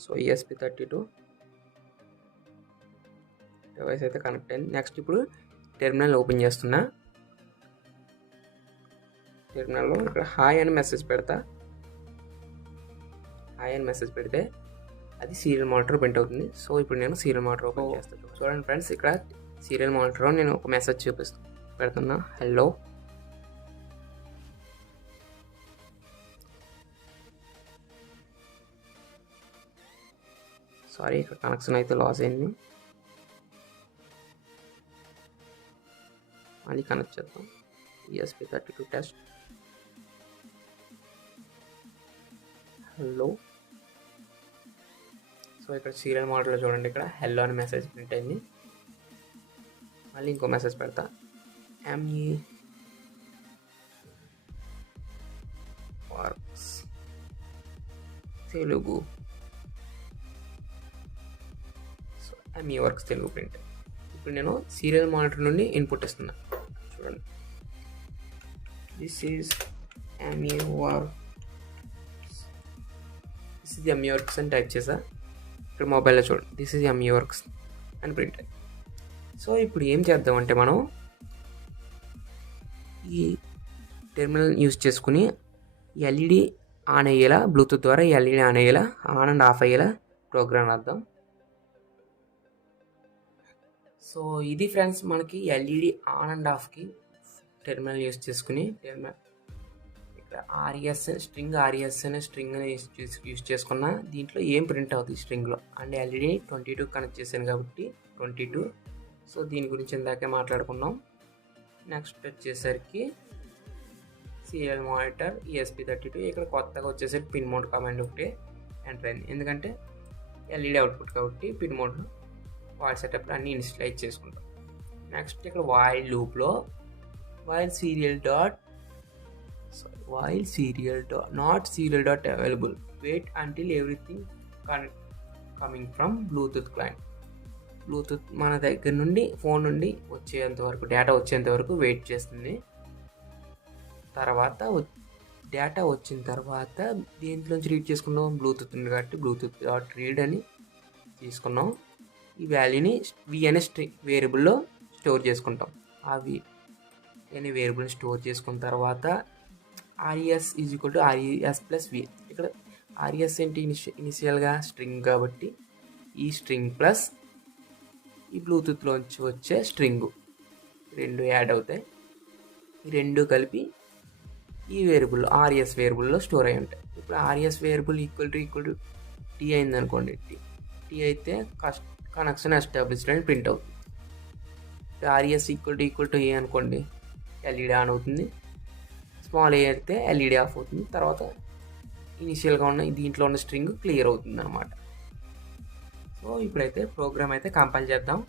సో ESP32 డివైస్ అయితే కనెక్ట్ అయింది. నెక్స్ట్ ఇప్పుడు టెర్మినల్ ఓపెన్ చేస్తున్నా. టెర్మినల్లో ఇక్కడ హాయ్ అని మెసేజ్ పెడతా. హాయ్ అని మెసేజ్ పెడితే అది సీరియల్ మానిటర్ ప్రింట్ అవుతుంది. సో ఇప్పుడు నేను సీరియల్ మానిటర్ ఓపెన్ చేస్తాను. చూడండి ఫ్రెండ్స్, ఇక్కడ సీరియల్ మానిటర్లో నేను ఒక మెసేజ్ పెడుతున్నా, హలో. సారీ, ఇక్కడ కనెక్షన్ అయితే లాస్ అయింది. మళ్ళీ కనెక్ట్ చేద్దాం. ESP32 test, hello. సో ఇక్కడ సీరియల్ మానిటర్లో చూడండి, ఇక్కడ హెల్లో అని మెసేజ్ ప్రింట్ అయింది. మళ్ళీ ఇంకో మెసేజ్ పెడతా, ME works Telugu. So ME works Telugu print. ఇప్పుడు నేను సీరియల్ మానిటర్ నుండి ఇన్పుట్ ఇస్తున్నా. చూడండి, దిస్ ఈజ్ ME వర్క్స్ అని టైప్ చేసా. ఇక్కడ మొబైల్లో చూడండి, దిస్ ఈజ్ ME వర్క్స్ అని ప్రింట్. సో ఇప్పుడు ఏం చేద్దామంటే మనం ఈ టెర్మినల్ యూజ్ చేసుకుని ఎల్ఈడి ఆన్ అయ్యేలా, బ్లూటూత్ ద్వారా ఎల్ఈడి ఆన్ అయ్యేలా, ఆన్ అండ్ ఆఫ్ అయ్యేలా ప్రోగ్రామ్ రాద్దాం. సో ఇది ఫ్రెండ్స్, మనకి ఎల్ఈడి ఆన్ అండ్ ఆఫ్కి టెర్మినల్ యూజ్ చేసుకుని ఇక్కడ RES అనే స్ట్రింగ్ యూజ్ చేసుకున్న దీంట్లో ఏం ప్రింట్ అవుతుంది స్ట్రింగ్లో. అండ్ ఎల్ఈడి 22 కనెక్ట్ చేశాను కాబట్టి 22. సో దీని గురించి ఇందాకే మాట్లాడుకున్నాం. నెక్స్ట్ వచ్చేసరికి సీరియల్ మానిటర్ ESP32. ఇక్కడ కొత్తగా వచ్చేసరికి పిన్ మోడ్ కమాండ్ ఒకటి ఎంటర్ అయింది, ఎందుకంటే ఎల్ఈడి అవుట్పుట్ కాబట్టి పిన్ మోడ్ వాయిస్ సెటప్ అన్నీ ఇన్స్టలైజ్ చేసుకుంటాం. నెక్స్ట్ ఇక్కడ వైల్ లూప్లో while serial not serial dot available, wait until everything coming from Bluetooth client. Bluetooth మన దగ్గర నుండి ఫోన్ నుండి డేటా వచ్చేంత వరకు వెయిట్ చేస్తుంది. తర్వాత డేటా వచ్చిన తర్వాత దేంట్లోంచి రీడ్ చేసుకున్నాం, బ్లూటూత్ ఉంది కాబట్టి బ్లూటూత్ డాట్ రీడ్ అని తీసుకున్నాం. ఈ వాల్యూని V అనే వేరియబుల్లో స్టోర్ చేసుకుంటాం. అవి అనే వేరియబుల్ని స్టోర్ చేసుకున్న తర్వాత RES = RES + V. ఇక్కడ RES ఏంటి, ఇనిషియల్గా స్ట్రింగ్ కాబట్టి ఈ స్ట్రింగ్ ప్లస్ ఈ బ్లూటూత్లోంచి వచ్చే స్ట్రింగు రెండు యాడ్ అవుతాయి. ఈ రెండు కలిపి ఈ వేరియబుల్ RES వేరియబుల్లో స్టోర్ అయి ఉంటాయి. ఇప్పుడు RES variable equal to T అయిందనుకోండి, T అయితే కనెక్షన్ ఎస్టాబ్లిష్డ్ అని ప్రింట్ అవుతుంది. RES = A అనుకోండి, ఎల్ఈడి ఆన్ అవుతుంది. స్మాల్ a అయితే ఎల్ఈడి ఆఫ్ అవుతుంది. తర్వాత ఇనిషియల్గా ఉన్న దీంట్లో ఉన్న స్ట్రింగ్ క్లియర్ అవుతుంది అనమాట. సో ఇప్పుడైతే ప్రోగ్రామ్ అయితే కంపైల్ చేద్దాం.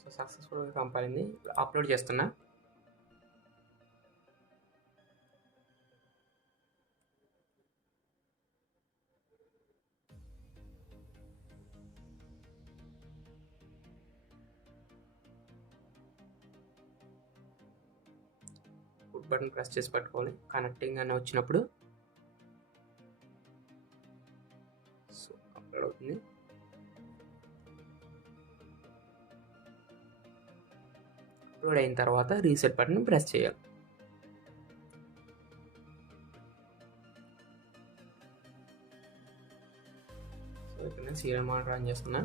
సో సక్సెస్ఫుల్గా కంపైల్ అయింది. అప్లోడ్ చేస్తున్నా. గుడ్ బటన్ ప్రెస్ చేసి పట్టుకోవాలి కనెక్టింగ్ అని వచ్చినప్పుడు. సో అప్లోడ్ అవుతుంది. అప్లోడ్ అయిన తర్వాత రీసెట్ బటన్ ప్రెస్ చేయాలి. సో ఇక్కడ నేను సీరియల్ మానిటర్ ఆన్ చేస్తున్నా.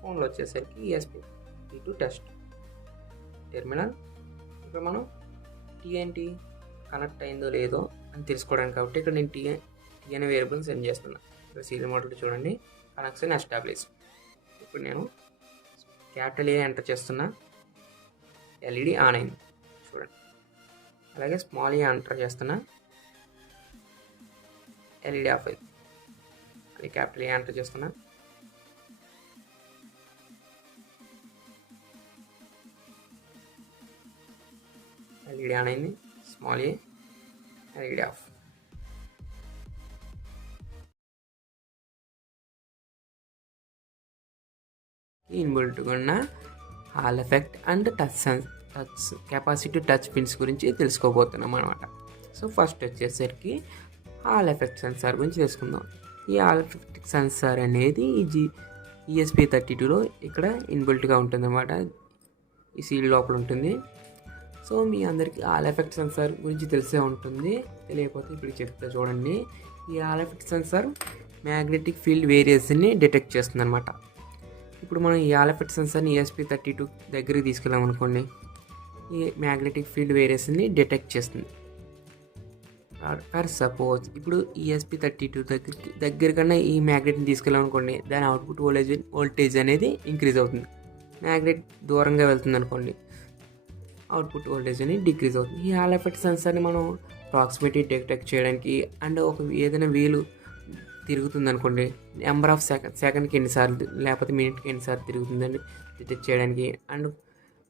ఫోన్లో వచ్చేసరికి ESP32 టెస్ట్ టెర్మినల్. ఇక్కడ మనం TNT కనెక్ట్ అయిందో లేదో అని తెలుసుకోవడానికి కాబట్టి ఇక్కడ నేను T అనే వేరియబుల్ని సెండ్ చేస్తున్నా. ఇక్కడ సీరియల్ మానిటర్ చూడండి, కనెక్షన్ ఎస్టాబ్లిష్. ఇప్పుడు నేను క్యాపిటల్ A ఎంటర్ చేస్తున్నా, ఎల్ఈడి ఆన్ అయింది చూడండి. అలాగే స్మాల్ a ఎంటర్ చేస్తున్నా, ఎల్ఈడి ఆఫ్ అయింది. అది క్యాపిటల్ A ఎంటర్ చేస్తున్నా, ఎల్ఈడి ఆన్ అయింది. Small a, LED off. ఇన్బుల్ట్గా ఉన్న Hall effect and touch capacity touch pins గురించి తెలుసుకోబోతున్నాం అనమాట. సో ఫస్ట్ వచ్చేసరికి హాల్ ఎఫెక్ట్ సెన్సార్ గురించి తెలుసుకుందాం. ఈ హాల్ ఎఫెక్ట్ సెన్సార్ అనేది ESP32లో ఇక్కడ ఇన్బిల్ట్గా ఉంటుంది అనమాట. ఈ సీల్ లోపల ఉంటుంది. సో మీ అందరికీ హాల్ ఎఫెక్ట్ సెన్సార్ గురించి తెలిసే ఉంటుంది. తెలియకపోతే ఇప్పుడు చెప్తా చూడండి. ఈ Hall effect sensor magnetic field వేరియేషన్ని డిటెక్ట్ చేస్తుంది అనమాట. ఇప్పుడు మనం ఈ హాల్ ఎఫెక్ట్ సెన్సార్ని ESP32 దగ్గరికి తీసుకెళ్ళాం అనుకోండి, ఈ మ్యాగ్నెటిక్ ఫీల్డ్ వేరియేషన్ని డిటెక్ట్ చేస్తుంది. ఫర్ సపోజ్ ఇప్పుడు ESP32 దగ్గర కన్నా ఈ మ్యాగ్నెట్ని తీసుకెళ్ళాం అనుకోండి, దాని అవుట్పుట్ వోల్టేజ్ అనేది ఇంక్రీజ్ అవుతుంది. మ్యాగ్నెట్ దూరంగా వెళ్తుంది అనుకోండి, అవుట్పుట్ వోల్టేజ్ అనేది డిక్రీజ్ అవుతుంది. ఈ హాల్ ఎఫెక్ట్ సెన్సార్ని మనం ప్రాక్సిమిటీ డిటెక్ట్ చేయడానికి అండ్ ఏదైనా వీలు తిరుగుతుంది అనుకోండి, నెంబర్ ఆఫ్ సెకండ్కి ఎన్నిసార్లు లేకపోతే మినిట్కి ఎన్నిసార్లు తిరుగుతుందని డిటెక్ట్ చేయడానికి, and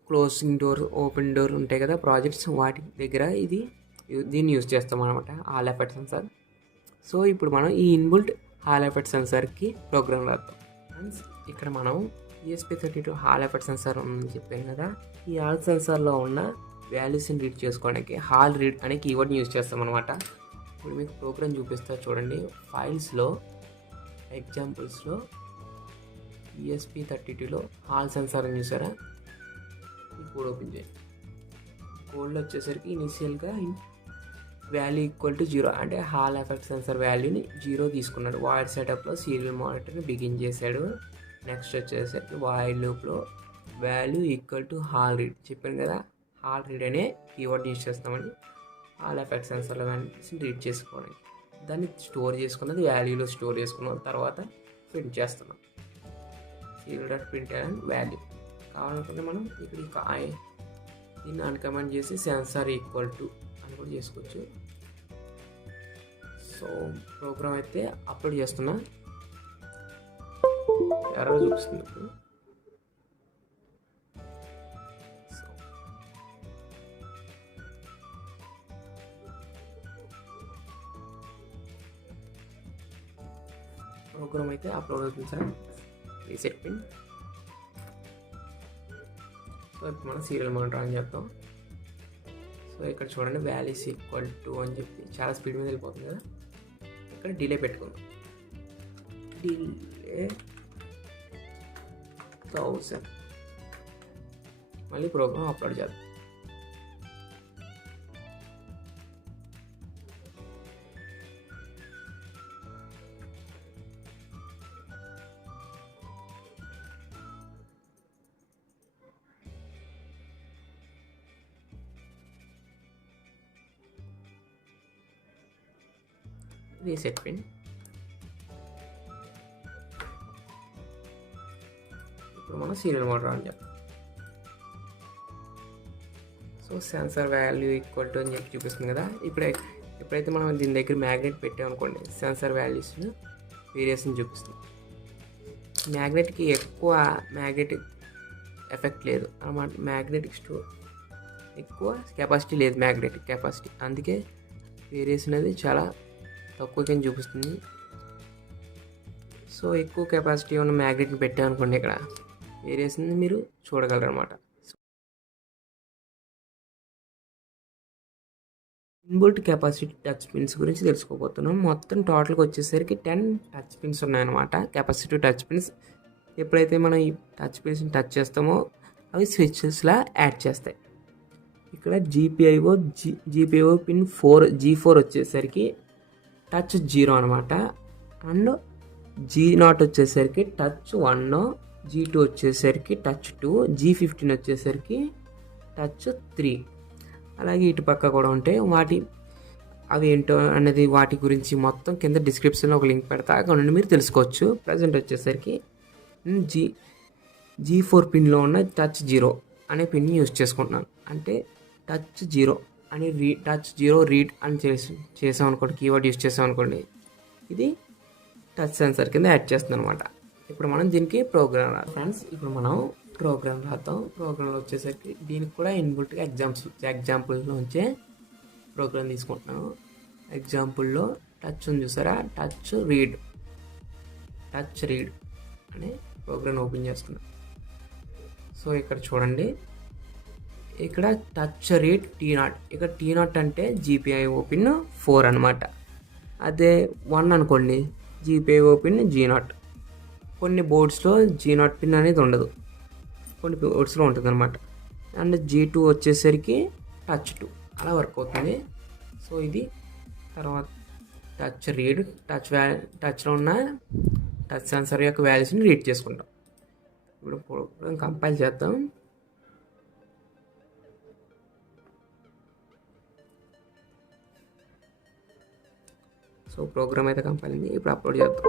closing door open door ఉంటాయి కదా ప్రాజెక్ట్స్, వాటి దగ్గర దీన్ని యూజ్ చేస్తాం అనమాట హాల్ ఎఫెక్ట్ సెన్సార్. సో ఇప్పుడు మనం ఈ ఇన్బుల్ట్ హాల్ ఎఫెక్ట్ సెన్సార్కి ప్రోగ్రామ్ రాద్దాం. ఫ్రెండ్స్ ఇక్కడ మనం ESP32 హాల్ ఎఫెక్ట్ సెన్సార్ ఉందని చెప్పాను కదా. ఈ హాల్ సెన్సార్లో ఉన్న వాల్యూస్ని రీడ్ చేసుకోవడానికి హాల్ రీడ్ అనే కీవర్డ్ని యూజ్ చేస్తాం అనమాట. ఇప్పుడు మీకు ప్రోగ్రామ్ చూపిస్తా చూడండి. ఫైల్స్లో ఎగ్జాంపుల్స్లో ESP32లో హాల్ సెన్సార్ అని చూసారా, ఈ కోడ్ ఓపెన్ చేయండి. కోడ్లో వచ్చేసరికి ఇనిషియల్గా వాల్యూ ఈక్వల్ టు 0 అంటే హాల్ ఎఫెక్ట్ సెన్సార్ వాల్యూని 0 తీసుకున్నాడు. వాయిడ్ సెటప్లో సీరియల్ మానిటర్ని బిగిన్ చేశాడు. నెక్స్ట్ వచ్చేసరికి వాయిడ్ లూప్లో value equal to hall read చెప్పాను కదా, హాల్ రీడ్ అనే కీవర్డ్ యూజ్ చేస్తామని హాల్ ఎఫెక్ట్ సెన్సార్ల వాల్యూస్ని రీడ్ చేసుకోవడానికి. దాన్ని స్టోర్ చేసుకున్నది వాల్యూలో స్టోర్ చేసుకున్న తర్వాత ప్రింట్ చేస్తున్నాం. Serial dot print and value కావాలనుకుంటే మనం ఇక్కడ దీన్ని అన్కమెంట్ చేసి సెన్సార్ ఈక్వల్ టు అని కూడా చేసుకోవచ్చు. సో ప్రోగ్రామ్ అయితే అప్లోడ్ చేస్తున్నా, ఎర్రర్ చూపిస్తుంది. ప్రోగ్రామ్ అయితే అప్లోడ్ అవుతుంది సార్. Reset pin. సో ఇప్పుడు మనం సీరియల్ మానిటర్ ఆన్ చేద్దాం. సో ఇక్కడ చూడండి వాల్యూస్ ఈక్వల్ టు అని చెప్పి చాలా స్పీడ్ మీద వెళ్ళిపోతుంది కదా. ఇక్కడ డిలే పెట్టుకుందాం. డిలే 1000. మళ్ళీ ప్రోగ్రామ్ అప్లోడ్ చేద్దాం. Reset pin. ఇప్పుడు మనం సీరియల్ మోడల్ ఆన్ చేద్దాం. So sensor value equal to అని చెప్పి చూపిస్తుంది కదా. ఎప్పుడైతే మనం దీని దగ్గర మ్యాగ్నెట్ పెట్టామనుకోండి, సెన్సార్ వాల్యూస్ వేరియేషన్ చూపిస్తుంది. మ్యాగ్నెట్కి ఎక్కువ మ్యాగ్నెటిక్ ఎఫెక్ట్ లేదు అన్నమాట. మ్యాగ్నెటిక్ ఎక్కువ కెపాసిటీ లేదు, మ్యాగ్నెటిక్ కెపాసిటీ, అందుకే వేరియేషన్ అనేది చాలా తక్కువ కింద చూపిస్తుంది. సో ఎక్కువ కెపాసిటీ ఉన్న మ్యాగ్నెట్ని పెట్టామనుకోండి, ఇక్కడ వేరియేషన్ మీరు చూడగలరు అనమాట. ఇన్బుల్ట్ కెపాసిటీ టచ్ పిన్స్ గురించి తెలుసుకోబోతున్నాం. మొత్తం టోటల్గా వచ్చేసరికి 10 టచ్ పిన్స్ ఉన్నాయన్నమాట, కెపాసిటీ టచ్ పిన్స్. ఎప్పుడైతే మనం ఈ టచ్ పిన్స్ని టచ్ చేస్తామో అవి స్విచ్చెస్లా యాడ్ చేస్తాయి. ఇక్కడ GPIO పిన్ G4 వచ్చేసరికి టచ్ 0 అనమాట. అండ్ G0 వచ్చేసరికి టచ్ 1, G2 వచ్చేసరికి టచ్ 2, G15 వచ్చేసరికి టచ్ 3. అలాగే ఇటు పక్క కూడా ఉంటాయి. అవి ఏంటో అనేది వాటి గురించి మొత్తం కింద డిస్క్రిప్షన్లో ఒక లింక్ పెడతా, అక్కడ నుండి మీరు తెలుసుకోవచ్చు. ప్రజెంట్ వచ్చేసరికి G4 పిన్లో ఉన్న టచ్ 0 అనే పిన్ని యూజ్ చేసుకుంటున్నాను. అంటే టచ్ 0 అని టచ్ 0 రీడ్ అని చేసాం అనుకోండి, కీవర్డ్ యూజ్ చేసాం అనుకోండి, ఇది టచ్ సెన్సార్ కింద యాడ్ చేస్తుంది అనమాట. ఇప్పుడు మనం దీనికి ప్రోగ్రామ్ రాద్దాం. ఫ్రెండ్స్ ఇప్పుడు మనం ప్రోగ్రామ్ రాద్దాం. ప్రోగ్రాంలో వచ్చేసరికి దీనికి కూడా ఇన్బుల్ట్గా ఎగ్జాంపుల్లో వచ్చే ప్రోగ్రామ్ తీసుకుంటున్నాను. ఎగ్జాంపుల్లో టచ్ ఉంది చూసారా, టచ్ రీడ్ అనే ప్రోగ్రామ్ ఓపెన్ చేసుకున్నాను. సో ఇక్కడ చూడండి, ఇక్కడ టచ్ రీడ్ T0. ఇక్కడ T0 అంటే GPIO పిన్ 4 అనమాట. అదే 1 అనుకోండి, GPIO పిన్ G0. కొన్ని బోర్డ్స్లో G0 పిన్ అనేది ఉండదు, కొన్ని బోర్డ్స్లో ఉంటుంది అనమాట. అండ్ G2 వచ్చేసరికి టచ్ 2 అలా వర్క్ అవుతుంది. సో ఇది తర్వాత టచ్ రీడ్, టచ్లో ఉన్న టచ్ సెన్సర్ యొక్క వాల్యూస్ని రీడ్ చేసుకుంటాం. ఇప్పుడు కంపైల్ చేద్దాం. సో ప్రోగ్రామ్ అయితే కంపైల్ అయింది. ఇప్పుడు అప్లోడ్ చేద్దాం.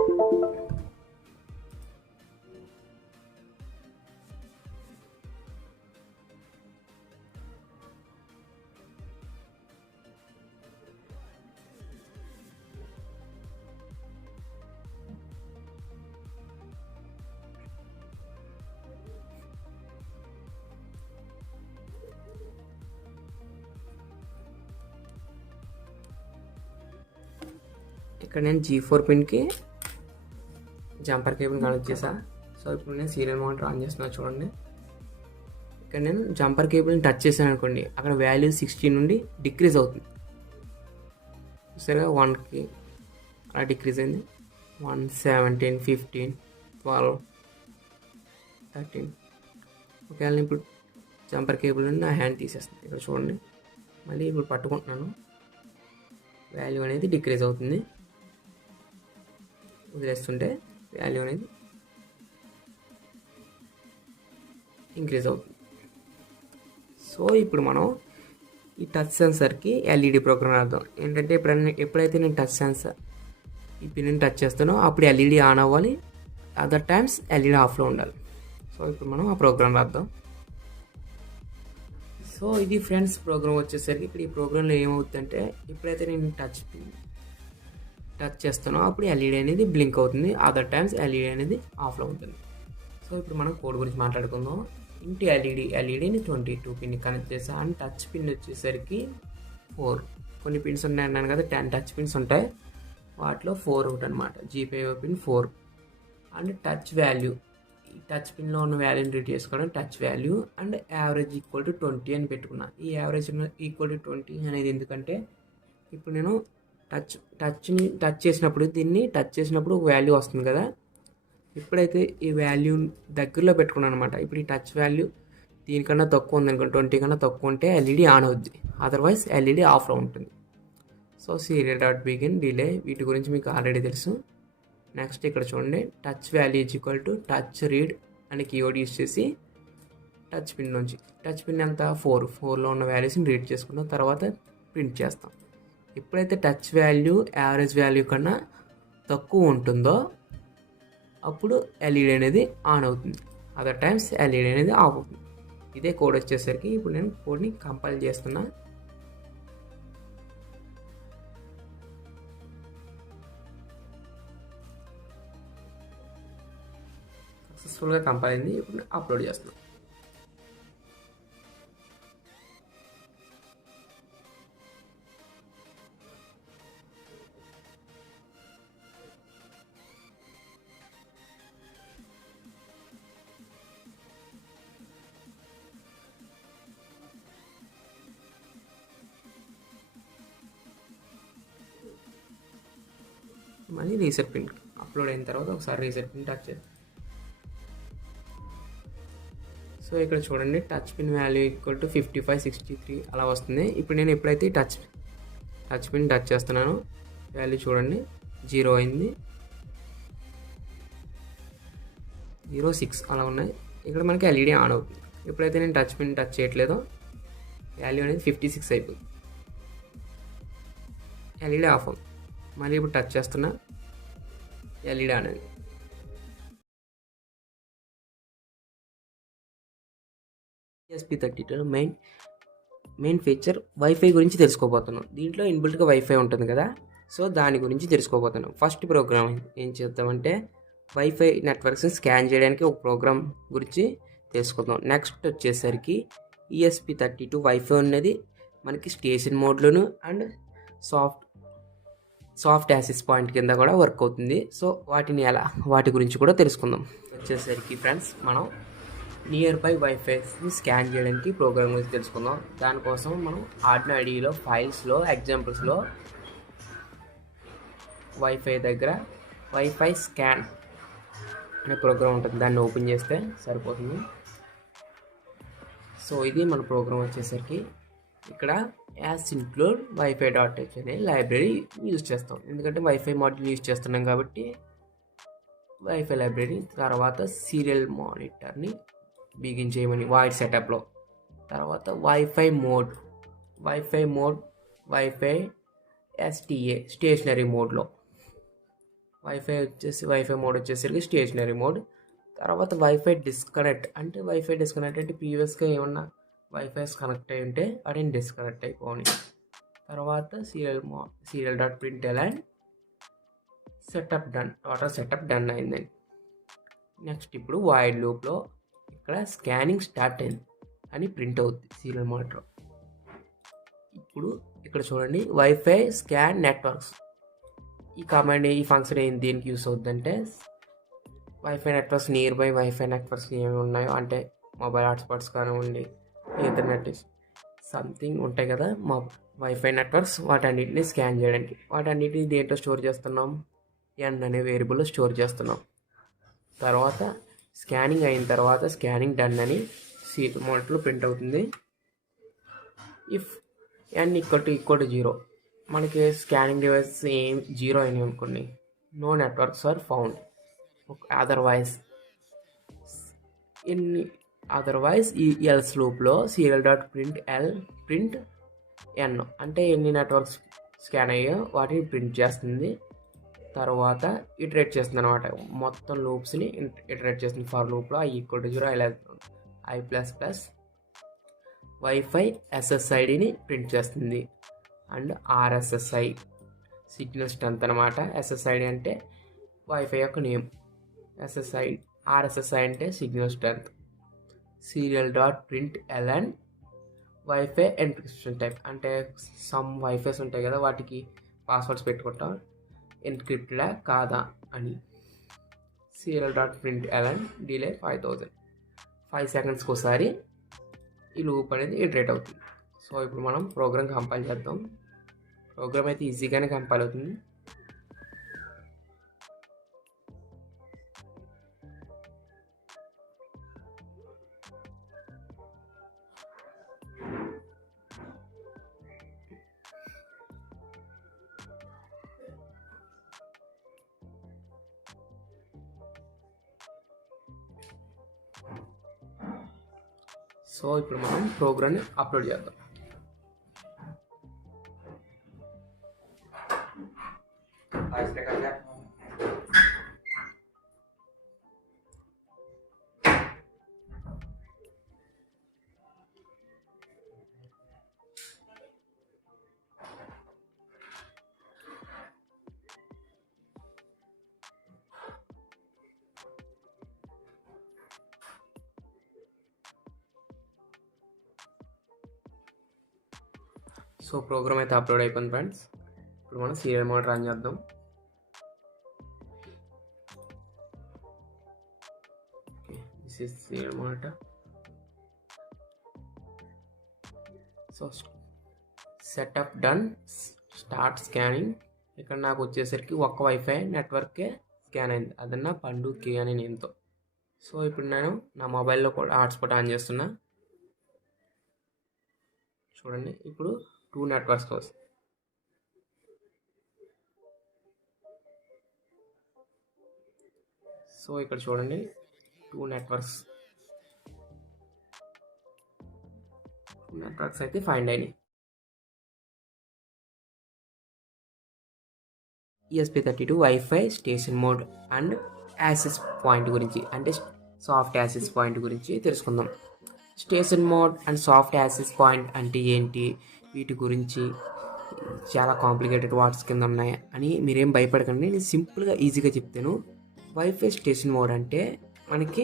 ఇక్కడ నేను G4 పిన్కి జంపర్ కేబుల్ కనెక్ట్ చేసా. సో ఇప్పుడు నేను సీరియల్ మానిటర్ ఆన్ చేస్తున్నా చూడండి. ఇక్కడ నేను జంపర్ కేబుల్ని టచ్ చేశాను అనుకోండి, అక్కడ వాల్యూ 16 నుండి డిక్రీజ్ అవుతుంది. సరిగా 1కి అలా డిక్రీజ్ అయింది. 1, 17, 15, 12, 13. ఒకవేళ ఇప్పుడు జంపర్ కేబుల్ నుండి నా హ్యాండ్ తీసేస్తాను. ఇక్కడ చూడండి, మళ్ళీ ఇప్పుడు పట్టుకుంటున్నాను, వాల్యూ అనేది డిక్రీజ్ అవుతుంది. వదిలేస్తుంటే వాల్యూ అనేది ఇంక్రీజ్ అవుతుంది. సో ఇప్పుడు మనం ఈ టచ్ సెన్సర్కి ఎల్ఈడి ప్రోగ్రామ్ రాద్దాం. ఏంటంటే ఎప్పుడైతే నేను టచ్ సెన్సర్ ఈ పిన్ని టచ్ చేస్తానో అప్పుడు ఎల్ఈడి ఆన్ అవ్వాలి, అదర్ టైమ్స్ ఎల్ఈడి ఆఫ్లో ఉండాలి. సో ఇప్పుడు మనం ఆ ప్రోగ్రామ్ రాద్దాం. సో ఇది ఫ్రెండ్స్ ప్రోగ్రామ్ వచ్చేసరికి, ఇక్కడ ఈ ప్రోగ్రాంలో ఏమవుతుందంటే ఎప్పుడైతే నేను టచ్ చేస్తానో అప్పుడు ఎల్ఈడి అనేది బ్లింక్ అవుతుంది, అదర్ టైమ్స్ ఎల్ఈడి అనేది ఆఫ్లో ఉంటుంది. సో ఇప్పుడు మనం కోడ్ గురించి మాట్లాడుకుందాం. ఇంటి ఎల్ఈడిని 22 పిన్ కనెక్ట్ చేసా. అండ్ టచ్ పిన్ వచ్చేసరికి 4. కొన్ని పిన్స్ ఉన్నాయి అన్నాను కదా, 10 టచ్ పిన్స్ ఉంటాయి, వాటిలో 4 ఒకటి అనమాట. GPIO pin 4. And touch value, ఈ టచ్ పిన్లో ఉన్న వాల్యూని రీడ్ చేసుకోవడం touch value. And average equal to 20 అని పెట్టుకున్నా. ఈ యావరేజ్ ఈక్వల్ టు 20 అనేది ఎందుకంటే, ఇప్పుడు నేను టచ్ చేసినప్పుడు, దీన్ని టచ్ చేసినప్పుడు ఒక వాల్యూ వస్తుంది కదా, ఇప్పుడైతే ఈ వాల్యూ దగ్గరలో పెట్టుకున్నాను అనమాట. ఇప్పుడు ఈ టచ్ వాల్యూ దీనికన్నా తక్కువ ఉంది అనుకోండి, 20 కన్నా తక్కువ ఉంటే ఎల్ఈడి ఆన్ అవుద్ది, అదర్వైజ్ ఎల్ఈడి ఆఫ్లో ఉంటుంది. సో serial.begin డిలే వీటి గురించి మీకు ఆల్రెడీ తెలుసు. నెక్స్ట్ ఇక్కడ చూడండి, touch value is equal to touch read అని కీవర్డ్ యూజ్ చేసి టచ్ పిన్ నుంచి, టచ్ పిన్ ఎంత 4లో ఉన్న వాల్యూస్ని రీడ్ చేసుకున్న తర్వాత ప్రింట్ చేస్తాం. ఎప్పుడైతే టచ్ వాల్యూ యావరేజ్ వాల్యూ కన్నా తక్కువ ఉంటుందో అప్పుడు ఎల్ఈడి అనేది ఆన్ అవుతుంది, అదర్ టైమ్స్ ఎల్ఈడి అనేది ఆఫ్ అవుతుంది. ఇదే కోడ్ వచ్చేసరికి ఇప్పుడు నేను కోడ్ని కంపైల్ చేస్తున్నా. సక్సెస్ఫుల్గా కంపైల్ అయింది. ఇప్పుడు అప్లోడ్ చేస్తున్నాను. మళ్ళీ రీసెట్ పిన్ అప్లోడ్ అయిన తర్వాత ఒకసారి రీసెట్ పిన్ టచ్ చేద్దాం. సో ఇక్కడ చూడండి, touch pin value equal to 55, 63 అలా వస్తుంది. ఇప్పుడు నేను ఎప్పుడైతే టచ్ పిన్ టచ్ చేస్తున్నానో వాల్యూ చూడండి 0 అయింది, 06 అలా ఉన్నాయి. ఇక్కడ మనకి ఎల్ఈడి ఆన్ అవుతుంది. ఎప్పుడైతే నేను టచ్ పిన్ టచ్ చేయట్లేదో వాల్యూ అనేది 56 అయిపోతుంది, ఎల్ఈడి ఆఫ్ అవుతుంది. మళ్ళీ ఇప్పుడు టచ్ చేస్తున్నా, ఎల్ఈడి అనేది ESP32 మెయిన్ ఫీచర్ వైఫై గురించి తెలుసుకోబోతున్నాం. దీంట్లో ఇన్బిల్ట్గా వైఫై ఉంటుంది కదా, సో దాని గురించి తెలుసుకోబోతున్నాం. ఫస్ట్ ప్రోగ్రామ్ ఏం చేద్దామంటే, వైఫై నెట్వర్క్స్ని స్కాన్ చేయడానికి ఒక ప్రోగ్రామ్ గురించి తెలుసుకుందాం. నెక్స్ట్ వచ్చేసరికి ESP32 వైఫై ఉన్నది మనకి స్టేషన్ మోడ్లోను అండ్ సాఫ్ట్ యాక్సెస్ పాయింట్ కింద కూడా వర్క్ అవుతుంది. సో వాటి గురించి కూడా తెలుసుకుందాం. వచ్చేసరికి ఫ్రెండ్స్, మనం నియర్ బై వైఫైని స్కాన్ చేయడానికి ప్రోగ్రామ్ గురించి తెలుసుకుందాం. దానికోసం మనం ఆర్డినో ఐడిలో ఫైల్స్లో ఎగ్జాంపుల్స్లో వైఫై దగ్గర వైఫై స్కాన్ అనే ప్రోగ్రామ్ ఉంటుంది. దాన్ని ఓపెన్ చేస్తే సరిపోతుంది. సో ఇది మన ప్రోగ్రామ్ వచ్చేసరికి ఇక్కడ as include WiFi dot H అనే లైబ్రరీ యూజ్ చేస్తాం. ఎందుకంటే వైఫై మాడ్యూల్ యూజ్ చేస్తున్నాం కాబట్టి వైఫై లైబ్రరీ. తర్వాత సీరియల్ మానిటర్ని బిగిన్ చేయమని వాయిడ్ సెటప్లో. తర్వాత WiFi mode WiFi STA stationary మోడ్లో. వైఫై మోడ్ వచ్చేసరికి స్టేషనరీ మోడ్. తర్వాత వైఫై డిస్కనెక్ట్ అంటే ప్రీవియస్గా ఏమన్నా వైఫైస్ కనెక్ట్ అయి ఉంటే వాటిని డిస్కనెక్ట్ అయిపోని. తర్వాత serial dot print L and setup done. Total setup done అయిందండి. నెక్స్ట్ ఇప్పుడు వైడ్ లూప్లో ఇక్కడ స్కానింగ్ స్టార్ట్ అయింది అని ప్రింట్ అవుతుంది సీరియల్ మానిటర్. ఇప్పుడు ఇక్కడ చూడండి వైఫై స్కాన్ నెట్వర్క్స్. ఈ కమాండ్ ఈ ఫంక్షన్ ఏంటి దేనికి యూస్ అవుతుందంటే wifi networks near by wifi networks ఏమి ఉన్నాయో అంటే మొబైల్ హాట్స్పాట్స్ కానివ్వండి, ఇంటర్నెట్ సంథింగ్ ఉంటాయి కదా మా వైఫై నెట్వర్క్స్, వాటన్నిటిని స్కాన్ చేయడానికి. వాటన్నిటిని దేంట్లో స్టోర్ చేస్తున్నాం? ఎన్ అనే వేరియబుల్లో స్టోర్ చేస్తున్నాం. తర్వాత స్కానింగ్ అయిన తర్వాత స్కానింగ్ డన్ అని సీరియల్ మానిటర్లో ప్రింట్ అవుతుంది. ఇఫ్ ఎన్ ఈక్వల్ టు 0 మనకి స్కానింగ్ డివైస్ ఏం 0 అయినాయి అనుకోండి, no networks are found. Otherwise ఈ ఎల్స్ లూప్లో సీరియల్ డాట్ ప్రింట్ ఎన్ అంటే ఎన్ని నెట్వర్క్స్ స్కాన్ అయ్యో వాటిని ప్రింట్ చేస్తుంది. తర్వాత ఇటరేట్ చేస్తుంది అనమాట. మొత్తం లూప్స్ని ఇటరేట్ చేస్తుంది. ఫర్ లూప్లో I equal to 0 I plus wifi ఎస్ఎస్ఐడిని ప్రింట్ చేస్తుంది. అండ్ ఆర్ఎస్ఎస్ఐ సిగ్నల్ స్ట్రెంత్ అనమాట. ఎస్ఎస్ఐడి అంటే వైఫై యొక్క నేమ్, ఆర్ఎస్ఎస్ఐ అంటే signal strength. Serial dot print L and wifi encryption type అంటే సమ్ వైఫైస్ ఉంటాయి కదా వాటికి పాస్వర్డ్స్ పెట్టుకుంటాం ఎన్క్రిప్టెడా కాదా అని. Serial dot print L and delay 5000 5 సెకండ్స్కి ఒకసారి ఈ లూప్ అనేది ఇటరేట్ అవుతుంది. సో ఇప్పుడు మనం ప్రోగ్రామ్ కంపైల్ చేద్దాం. ప్రోగ్రామ్ అయితే ఈజీగానే కంపైల్ అవుతుంది. సో ఇప్పుడు మనం ప్రోగ్రామ్ని అప్లోడ్ చేద్దాం. సో ప్రోగ్రామ్ అయితే అప్లోడ్ అయిపోయింది ఫ్రెండ్స్. ఇప్పుడు మనం సీరియల్ మానిటర్ రన్ చేద్దాం. This is serial monitor. So setup done, start scanning. ఇక్కడ నాకు వచ్చేసరికి ఒక్క వైఫై నెట్వర్కే స్కాన్ అయింది, అదన్నా పండు కే అని నేమ్తో. సో ఇప్పుడు నేను నా మొబైల్లో కూడా హాట్స్పాట్ ఆన్ చేస్తున్నా. చూడండి ఇప్పుడు 2 నెట్వర్క్స్ కోసం. సో ఇక్కడ చూడండి 2 నెట్వర్క్స్ అయితే ఫైండ్ అయినాయి. ESP32 wifi station mode and access point గురించి అంటే సాఫ్ట్ యాక్సెస్ పాయింట్ గురించి తెలుసుకుందాం. Station mode and soft access point అంటే ఏంటి, వీటి గురించి చాలా కాంప్లికేటెడ్ వర్డ్స్ కింద ఉన్నాయి అని మీరేం భయపడకండి. నేను సింపుల్గా ఈజీగా చెప్తాను. వైఫై స్టేషన్ మోడ్ అంటే మనకి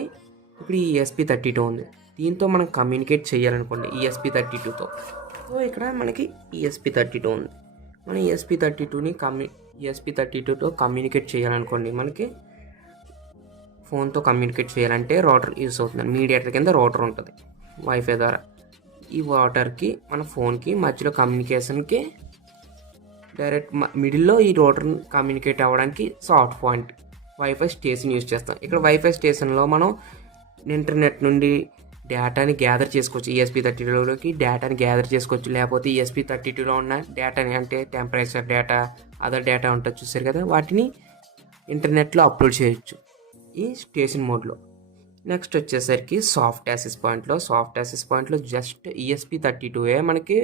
ఇప్పుడు ఈ ESP32 ఉంది, దీంతో మనం కమ్యూనికేట్ చేయాలనుకోండి ESP32తో. సో ఇక్కడ మనకి ESP32 ఉంది. మనం ESP32తో కమ్యూనికేట్ చేయాలనుకోండి మనకి ఫోన్తో కమ్యూనికేట్ చేయాలంటే రోటర్ యూస్ అవుతుంది. మీడియేటర్ కింద రోటర్ ఉంటుంది వైఫై ద్వారా. ఈ వాటర్కి మన ఫోన్కి మధ్యలో కమ్యూనికేషన్కి డైరెక్ట్ మిడిల్లో ఈ రోటర్ కమ్యూనికేట్ అవ్వడానికి soft point wifi station use చేస్తాం. ఇక్కడ వైఫై స్టేషన్లో మనం ఇంటర్నెట్ నుండి డేటాని గ్యాదర్ చేసుకోవచ్చు. ESP32లోకి డేటాని గ్యాదర్ చేసుకోవచ్చు. లేకపోతే ESP32లో ఉన్న డేటాని అంటే టెంపరేచర్ డేటా, అదర్ డేటా ఉంటుంది చూసారు కదా, వాటిని ఇంటర్నెట్లో అప్లోడ్ చేయొచ్చు ఈ స్టేషన్ మోడ్లో. నెక్స్ట్ వచ్చేసరికి సాఫ్ట్ యాక్సెస్ పాయింట్లో జస్ట్ ESP32 మనకి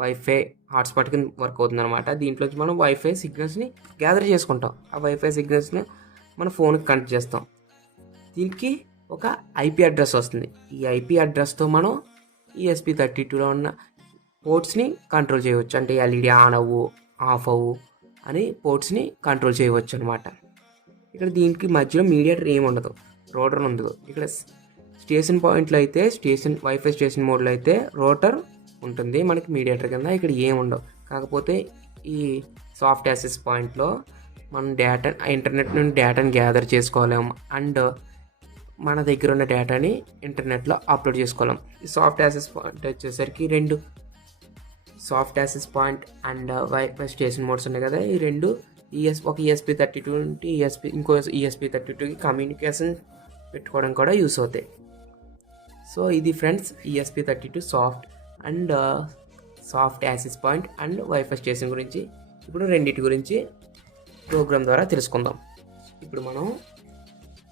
వైఫై హాట్స్పాట్ కింద వర్క్ అవుతుంది అనమాట. దీంట్లో మనం వైఫై సిగ్నల్స్ని గ్యాదర్ చేసుకుంటాం. ఆ వైఫై సిగ్నల్స్ని మన ఫోన్కి కనెక్ట్ చేస్తాం. దీనికి ఒక IP అడ్రస్ వస్తుంది. ఈ IP అడ్రస్తో మనం ESP32లో ఉన్న పోర్ట్స్ని కంట్రోల్ చేయవచ్చు. అంటే LED ఆన్ అవ్వు, ఆఫ్ అవ్వు అని పోర్ట్స్ని కంట్రోల్ చేయవచ్చు అనమాట. ఇక్కడ దీనికి మధ్యలో మీడియేటర్ ఏమి ఉండదు, రోటర్ ఉండదు. ఇక్కడ స్టేషన్ పాయింట్లో అయితే వైఫై స్టేషన్ మోడ్లో అయితే రోటర్ ఉంటుంది మనకి మీడియేటర్ కింద. ఇక్కడ ఏమి ఉండవు. కాకపోతే ఈ సాఫ్ట్ యాక్సెస్ పాయింట్లో మనం ఇంటర్నెట్ నుండి డేటాని గ్యాదర్ చేసుకోలేము అండ్ మన దగ్గర ఉన్న డేటాని ఇంటర్నెట్లో అప్లోడ్ చేసుకోలేం. ఈ సాఫ్ట్ యాక్సెస్ పాయింట్ వచ్చేసరికి రెండు soft access point and wifi station modes ఉన్నాయి కదా, ఈ రెండు ఒక ESP32 నుండి ఇంకో ESP32కి కమ్యూనికేషన్ పెట్టుకోవడం కూడా యూస్ అవుతాయి. సో ఇది friends ESP32 soft access point and wifi station గురించి. ఇప్పుడు రెండింటి గురించి ప్రోగ్రామ్ ద్వారా తెలుసుకుందాం. ఇప్పుడు మనం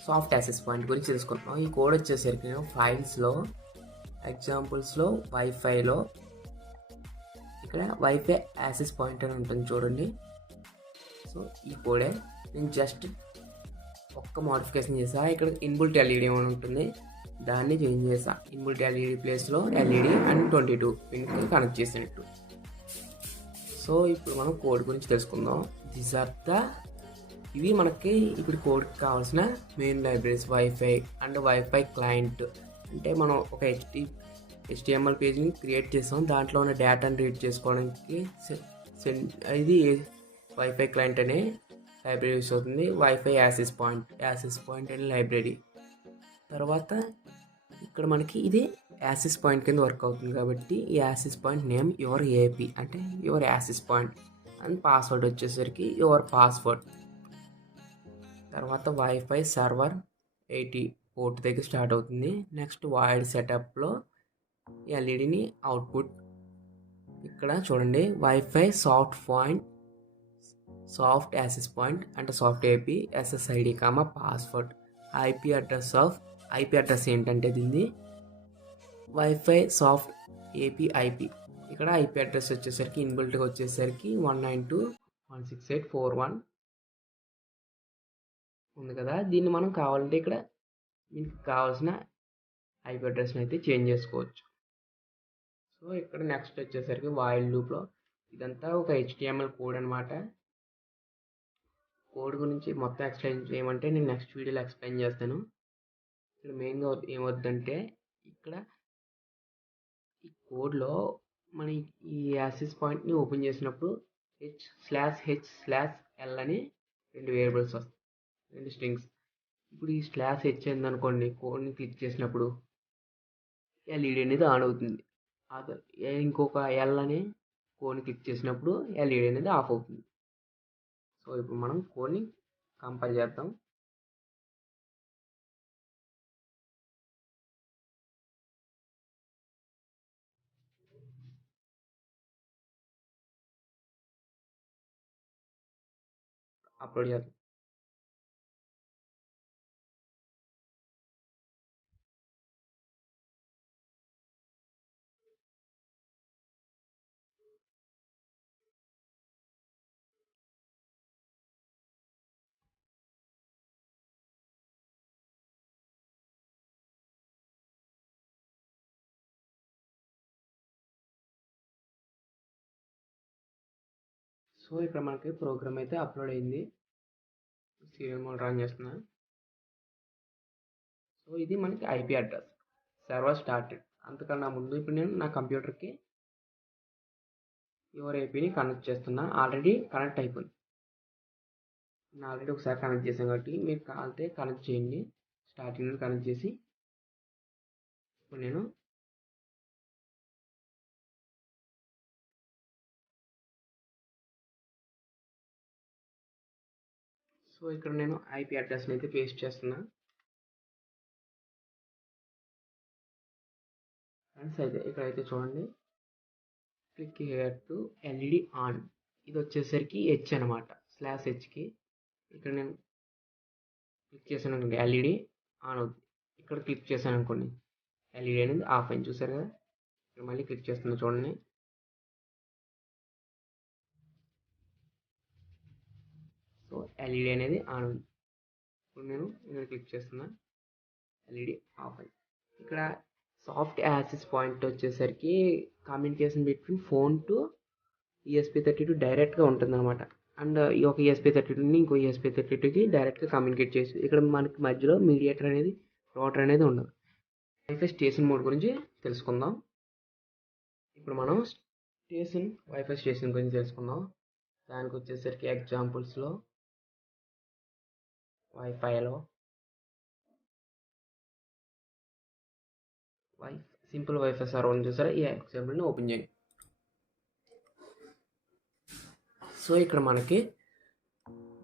సాఫ్ట్ యాక్సెస్ పాయింట్ గురించి తెలుసుకుంటున్నాం. ఈ కోడ్ వచ్చేసరికి ఫైల్స్లో ఎగ్జాంపుల్స్లో వైఫైలో ఇక్కడ వైఫై యాక్సెస్ పాయింట్ అని ఉంటుంది చూడండి. సో ఈ కోడే నేను జస్ట్ ఒక్క మోడిఫికేషన్ చేసా. ఇక్కడ ఇన్బుల్ట్ LED అని ఉంటుంది, దాన్ని చేంజ్ చేసా. ఇన్బుల్ట్ LED ప్లేస్లో LED అండ్ 22 పిన్కి కనెక్ట్ చేసినట్టు. సో ఇప్పుడు మనం కోడ్ గురించి తెలుసుకుందాం. ఇవి మనకి ఇప్పుడు కోడ్కి కావాల్సిన main libraries wifi and wifi client. అంటే మనం ఒక HTML పేజ్ని క్రియేట్ చేస్తాం, దాంట్లో ఉన్న డేటాని రీడ్ చేసుకోవడానికి ఇది వైఫై క్లయింట్ అనే లైబ్రరీ యూస్ అవుతుంది. వైఫై యాక్సెస్ పాయింట్ అనే లైబ్రరీ. తర్వాత ఇక్కడ మనకి ఇది యాక్సెస్ పాయింట్ కింద వర్క్ అవుతుంది కాబట్టి ఈ access point name your AP అంటే your access point and password వచ్చేసరికి యువర్ పాస్వర్డ్. తర్వాత వైఫై సర్వర్ 80 పోర్ట్ దగ్గర స్టార్ట్ అవుతుంది. నెక్స్ట్ వాయిడ్ సెటప్లో LEDని అవుట్పుట్. ఇక్కడ చూడండి వైఫై సాఫ్ట్ యాక్సెస్ పాయింట్ అంటే soft AP SSID password. IP address ఏంటంటే దీన్ని వైఫై సాఫ్ట్ AP IP. ఇక్కడ IP అడ్రస్ వచ్చేసరికి ఇన్బిల్ట్గా వచ్చేసరికి 192.168.41 ఉంది కదా. దీన్ని మనం కావాలంటే ఇక్కడ మీకు కావాల్సిన IP అడ్రస్ని అయితే చేంజ్ చేసుకోవచ్చు. సో ఇక్కడ నెక్స్ట్ వచ్చేసరికి వైల్ లూప్లో ఇదంతా ఒక HTML కోడ్ అనమాట. కోడ్ గురించి మొత్తం ఎక్స్ప్లెయిన్ చేయమంటే నేను నెక్స్ట్ వీడియోలో ఎక్స్ప్లెయిన్ చేస్తాను. ఇక్కడ మెయిన్గా ఏమవుతుందంటే ఇక్కడ ఈ కోడ్లో మన ఈ యాక్సెస్ పాయింట్ని ఓపెన్ చేసినప్పుడు h/h/l అని రెండు వేరియబుల్స్ వస్తాయి, రెండు స్ట్రింగ్స్. ఇప్పుడు ఈ /h అయిందనుకోండి, కోడ్ని క్లిక్ చేసినప్పుడు LED అనేది ఆన్ అవుతుంది. ఇంకొక L అని కోడ్ని క్లిక్ చేసినప్పుడు LED అనేది ఆఫ్ అవుతుంది. సో ఇప్పుడు మనం కోడ్ని కంపైల్ చేద్దాం. అప్లోడ్ చేద్దాం. సో ఇక్కడ మనకి ప్రోగ్రామ్ అయితే అప్లోడ్ అయింది. సీరియల్ మోడ్ రన్ చేస్తున్నా. సో ఇది మనకి IP అడ్రస్. Server started. అంతకన్నా ముందు ఇప్పుడు నేను నా కంప్యూటర్కి యువర్ APని కనెక్ట్ చేస్తున్నా. ఆల్రెడీ కనెక్ట్ అయిపోయింది. నేను ఆల్రెడీ ఒకసారి కనెక్ట్ చేశాను కాబట్టి మీరు కావాలంటే కనెక్ట్ చేయండి. స్టార్టింగ్ నుండి కనెక్ట్ చేసి ఇప్పుడు నేను సో ఇక్కడ నేను ఐపీ అడ్రస్ని అయితే పేస్ట్ చేస్తున్నా ఫ్రెండ్స్. అయితే ఇక్కడైతే చూడండి, click here to LED on, ఇది వచ్చేసరికి హెచ్ అనమాట, /Hకి. ఇక్కడ నేను క్లిక్ చేశాను అనుకోండి ఎల్ఈడి ఆన్ అవుతుంది. ఇక్కడ క్లిక్ చేశాను అనుకోండి ఎల్ఈడి అనేది ఆఫ్ అయింది. చూసారు కదా, ఇక్కడ మళ్ళీ క్లిక్ చేస్తున్నా చూడండి. సో ఎల్ఈడి అనేది ఆన్ ఉంది. ఇప్పుడు నేను ఇక్కడ క్లిక్ చేస్తున్నా, ఎల్ఈడి ఆఫ్ అయింది. ఇక్కడ సాఫ్ట్ యాక్సెస్ పాయింట్ వచ్చేసరికి communication between phone to ESP32 డైరెక్ట్గా ఉంటుందన్నమాట. అండ్ ఈ ఒక ESP32ని ఇంకో ESP32కి డైరెక్ట్గా కమ్యూనికేట్ చేసి, ఇక్కడ మనకి మధ్యలో మీడియేటర్ అనేది, రౌటర్ అనేది ఉండదు. వైఫై స్టేషన్ మోడ్ గురించి తెలుసుకుందాం. ఇప్పుడు మనం వైఫై స్టేషన్ గురించి తెలుసుకుందాం. దానికి వచ్చేసరికి ఎగ్జాంపుల్స్లో వైఫైలో సింపుల్ వైఫై సర్వర్ ఉంది చూసారా, ఈ ఎగ్జాంపుల్ని ఓపెన్ చేయండి. సో ఇక్కడ మనకి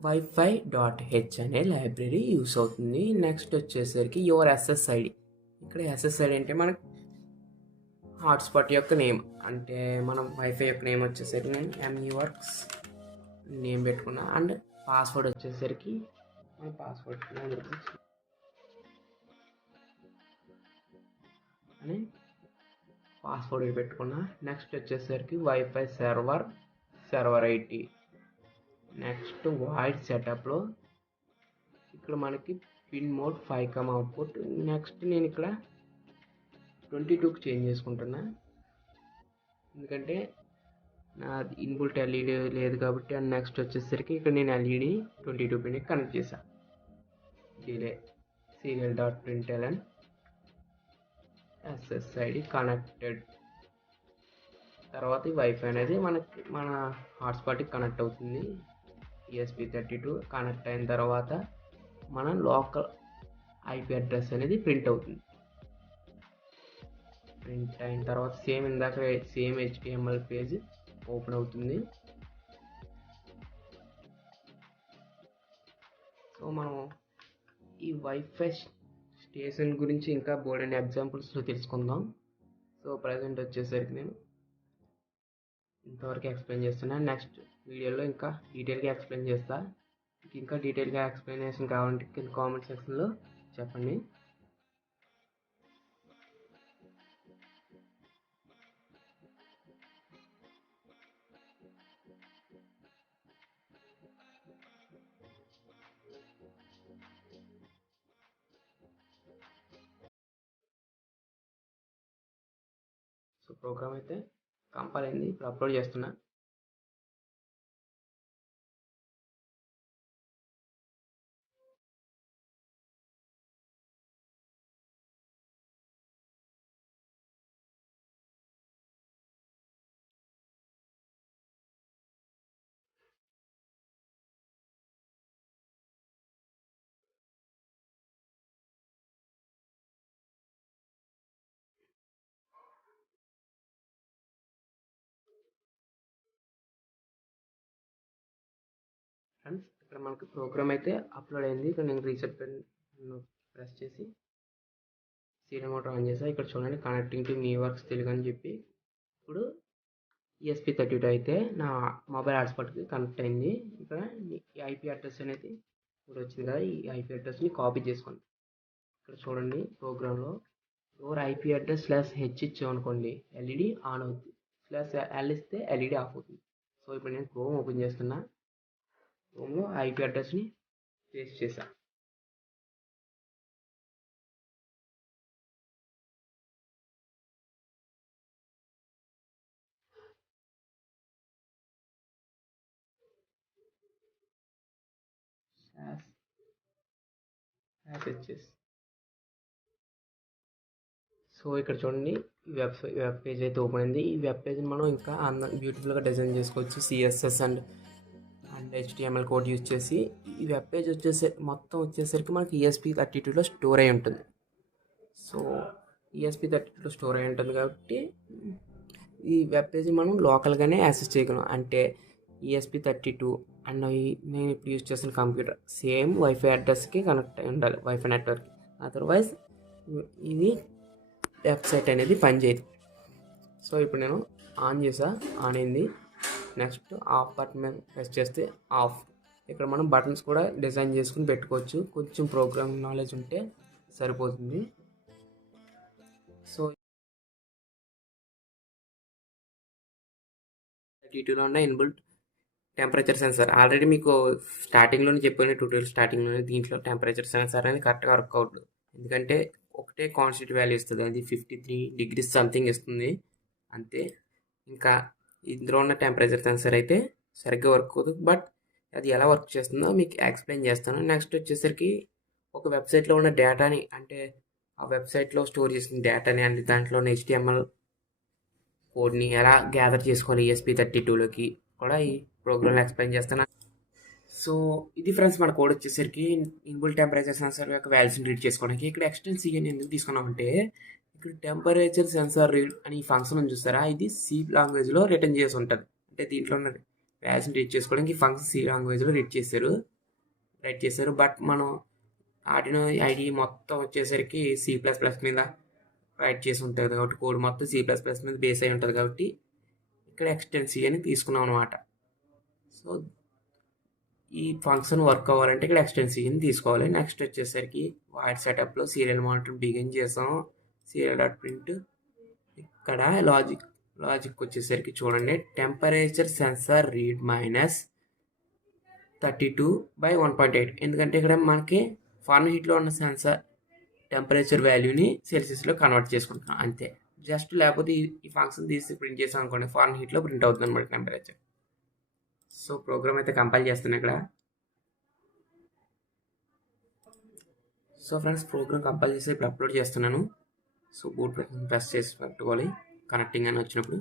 వైఫై.h అనే లైబ్రరీ యూస్ అవుతుంది. నెక్స్ట్ వచ్చేసరికి యువర్ SSID. ఇక్కడ SSID అంటే మనకి హాట్స్పాట్ యొక్క నేమ్, అంటే మనం వైఫై యొక్క నేమ్ వచ్చేసరికి నేను MEWorks నేమ్ పెట్టుకున్నా. అండ్ పాస్వర్డ్ వచ్చేసరికి మన పాస్వర్డ్ అని పాస్వర్డ్ పెట్టుకున్నా. నెక్స్ట్ వచ్చేసరికి wifi server IT. Next void సెటప్లో ఇక్కడ మనకి పిన్ మోడ్ 5 అవుట్పుట్. నెక్స్ట్ నేను ఇక్కడ 22కి చేంజ్ చేసుకుంటున్నా, ఎందుకంటే నా ఇన్బుల్ట్ ఎల్ఈడి లేదు కాబట్టి. అండ్ నెక్స్ట్ వచ్చేసరికి ఇక్కడ నేను ఎల్ఈడి 22 పిన్కి కనెక్ట్ చేశాను. Delay serial.println SSID connected. తర్వాత ఈ వైఫై అనేది మన హాట్స్పాట్కి కనెక్ట్ అవుతుంది. ESP32 కనెక్ట్ అయిన తర్వాత మన లోకల్ IP అడ్రస్ అనేది ప్రింట్ అవుతుంది. ప్రింట్ అయిన తర్వాత సేమ్ HTML పేజ్ ఓపెన్ అవుతుంది. సో మనం ఈ వైఫై స్టేషన్ గురించి ఇంకా బోర్డ్ ఎగ్జాంపుల్స్లో తెలుసుకుందాం. సో ప్రజెంట్ వచ్చేసరికి నేను ఇంతవరకు ఎక్స్ప్లెయిన్ చేస్తున్నా. నెక్స్ట్ వీడియోలో ఇంకా డీటెయిల్గా ఎక్స్ప్లెయిన్ చేస్తా. ఇంకా డీటెయిల్గా ఎక్స్ప్లెనేషన్ కావాలంటే కింద కామెంట్ సెక్షన్లో చెప్పండి. సో ప్రోగ్రామ్ అయితే కంపైల్ అయింది, ఇప్పుడు అప్లోడ్ చేస్తున్నా. ఫ్రెండ్స్ ఇక్కడ మనకు ప్రోగ్రామ్ అయితే అప్లోడ్ అయింది. ఇక్కడ నేను రీసెట్ ప్రెస్ చేసి సీరియల్ మోటర్ ఆన్ చేసా. ఇక్కడ చూడండి కనెక్టింగ్ టు MEWorks తెలుగు అని చెప్పి ఇప్పుడు ESP32 అయితే నా మొబైల్ హాట్స్పాట్కి కనెక్ట్ అయింది. ఇక్కడ ఈ IP అడ్రస్ అనేది ఇప్పుడు వచ్చింది కదా, ఈ IP అడ్రస్ని కాపీ చేసుకోండి. ఇక్కడ చూడండి ప్రోగ్రాంలో ఎవరు IP అడ్రస్ /h ఇచ్చామనుకోండి ఎల్ఈడి ఆన్ అవుతుంది, /l ఇస్తే ఎల్ఈడి ఆఫ్ అవుతుంది. సో ఇప్పుడు నేను క్రోమ్ ఓపెన్ చేస్తున్నా. క్రోమ్లో IP అడ్రస్ని పేస్ట్ చేశా. సో ఇక్కడ చూడండి వెబ్ పేజ్ అయితే ఓపెన్ అయింది. ఈ వెబ్ పేజ్ని మనం ఇంకా బ్యూటిఫుల్గా డిజైన్ చేసుకోవచ్చు. CSS and HTML code use చేసి ఈ వెబ్ పేజ్ మొత్తం వచ్చేసరికి మనకి ESP32లో స్టోర్ అయి ఉంటుంది. సో ESP32లో స్టోర్ అయి ఉంటుంది కాబట్టి ఈ వెబ్ పేజ్ మనం లోకల్గానే యాక్సెస్ చేయగలం. అంటే ESP32 అండ్ నేను ఇప్పుడు యూజ్ చేసిన కంప్యూటర్ సేమ్ వైఫై అడ్రస్కి కనెక్ట్ అయి ఉండాలి, వైఫై నెట్వర్క్. అదర్వైజ్ ఇది వెబ్సైట్ అనేది పనిచేయదు. సో ఇప్పుడు నేను ఆన్ చేసా, ఆన్ అయింది. నెక్స్ట్ ఆఫ్ బటన్ మీద ప్రెస్ చేస్తే ఆఫ్. ఇక్కడ మనం బటన్స్ కూడా డిజైన్ చేసుకుని పెట్టుకోవచ్చు, కొంచెం ప్రోగ్రామింగ్ నాలెడ్జ్ ఉంటే సరిపోతుంది. సో 32లో ఉన్న ఇన్బుల్ట్ టెంపరేచర్ సెన్సార్ ఆల్రెడీ మీకు స్టార్టింగ్లోనే చెప్పాను, ట్యూటోరియల్ స్టార్టింగ్లోనే. దీంట్లో టెంపరేచర్ సెన్సార్ అనేది కరెక్ట్గా వర్క్ అవుట్, ఎందుకంటే ఒకటే కాన్స్టెంట్ వాల్యూ ఇస్తుంది, అది 53 degrees సంథింగ్ ఇస్తుంది అంతే. ఇంకా ఇందులో ఉన్న టెంపరేచర్ సెన్సార్ అయితే సరిగ్గా వర్క్ అవుతుంది, బట్ అది ఎలా వర్క్ చేస్తుందో మీకు ఎక్స్ప్లెయిన్ చేస్తాను. నెక్స్ట్ వచ్చేసరికి ఒక వెబ్సైట్లో ఉన్న డేటాని, అంటే ఆ వెబ్సైట్లో స్టోర్ చేసిన డేటాని అంటే దాంట్లో ఉన్న HTML కోడ్ని ఎలా గ్యాదర్ చేసుకోవాలి ESP32లోకి కూడా ఈ ప్రోగ్రామ్లో ఎక్స్ప్లెయిన్ చేస్తాను. సో ఇది ఫ్రెండ్స్, మన కోడ్ వచ్చేసరికి ఇన్బుల్ టెంపరేచర్ సెన్సార్ యొక్క వాల్యూస్ని రీడ్ చేసుకోవడానికి. ఇక్కడ ఎక్స్టెన్స్ అని ఎందుకు తీసుకున్నామంటే, ఇక్కడ టెంపరేచర్ సెన్సార్ రీడ్ అని ఈ ఫంక్షన్ ఉంది చూస్తారా, ఇది C లాంగ్వేజ్లో రిటర్న్ చేసి ఉంటుంది. అంటే దీంట్లో ఉన్న వాల్యూస్ని రీడ్ చేసుకోవడానికి ఈ ఫంక్షన్ C లాంగ్వేజ్లో రైట్ చేశారు. బట్ మనం ఆర్డినో IDE మొత్తం వచ్చేసరికి C++ మీద రైట్ చేసి ఉంటుంది కాబట్టి, కోడ్ మొత్తం C++ మీద బేస్ అయి ఉంటుంది కాబట్టి ఇక్కడ ఎక్స్టెన్స్ అని తీసుకున్నాం అనమాట. సో ఈ ఫంక్షన్ వర్క్ అవ్వాలంటే ఇక్కడ ఎక్స్టెన్స్ అని తీసుకోవాలి. నెక్స్ట్ వచ్చేసరికి వాయిడ్ సెటప్లో సీరియల్ మానిటర్ బిగిన్ చేసాం, serial.print. ఇక్కడ లాజిక్ వచ్చేసరికి చూడండి, టెంపరేచర్ సెన్సార్ రీడ్ -32/1.8. ఎందుకంటే ఇక్కడ మనకి ఫారెన్హీట్లో ఉన్న సెన్సార్ టెంపరేచర్ వాల్యూని సెల్సియస్లో కన్వర్ట్ చేసుకుంటున్నాం అంతే. జస్ట్ లేకపోతే ఈ ఫంక్షన్ తీసి ప్రింట్ చేసాం అనుకోండి, ఫారెన్హీట్లో ప్రింట్ అవుతుంది అనమాట టెంపరేచర్. సో ప్రోగ్రామ్ అయితే కంపైల్ చేస్తున్నాను ఇక్కడ. సో ఫ్రెండ్స్, ప్రోగ్రామ్ కంపైల్ చేసి ఇప్పుడు అప్లోడ్ చేస్తున్నాను. సో బూట్ ప్రెస్ చేసి పెట్టుకోవాలి కనెక్టింగ్ అని వచ్చినప్పుడు.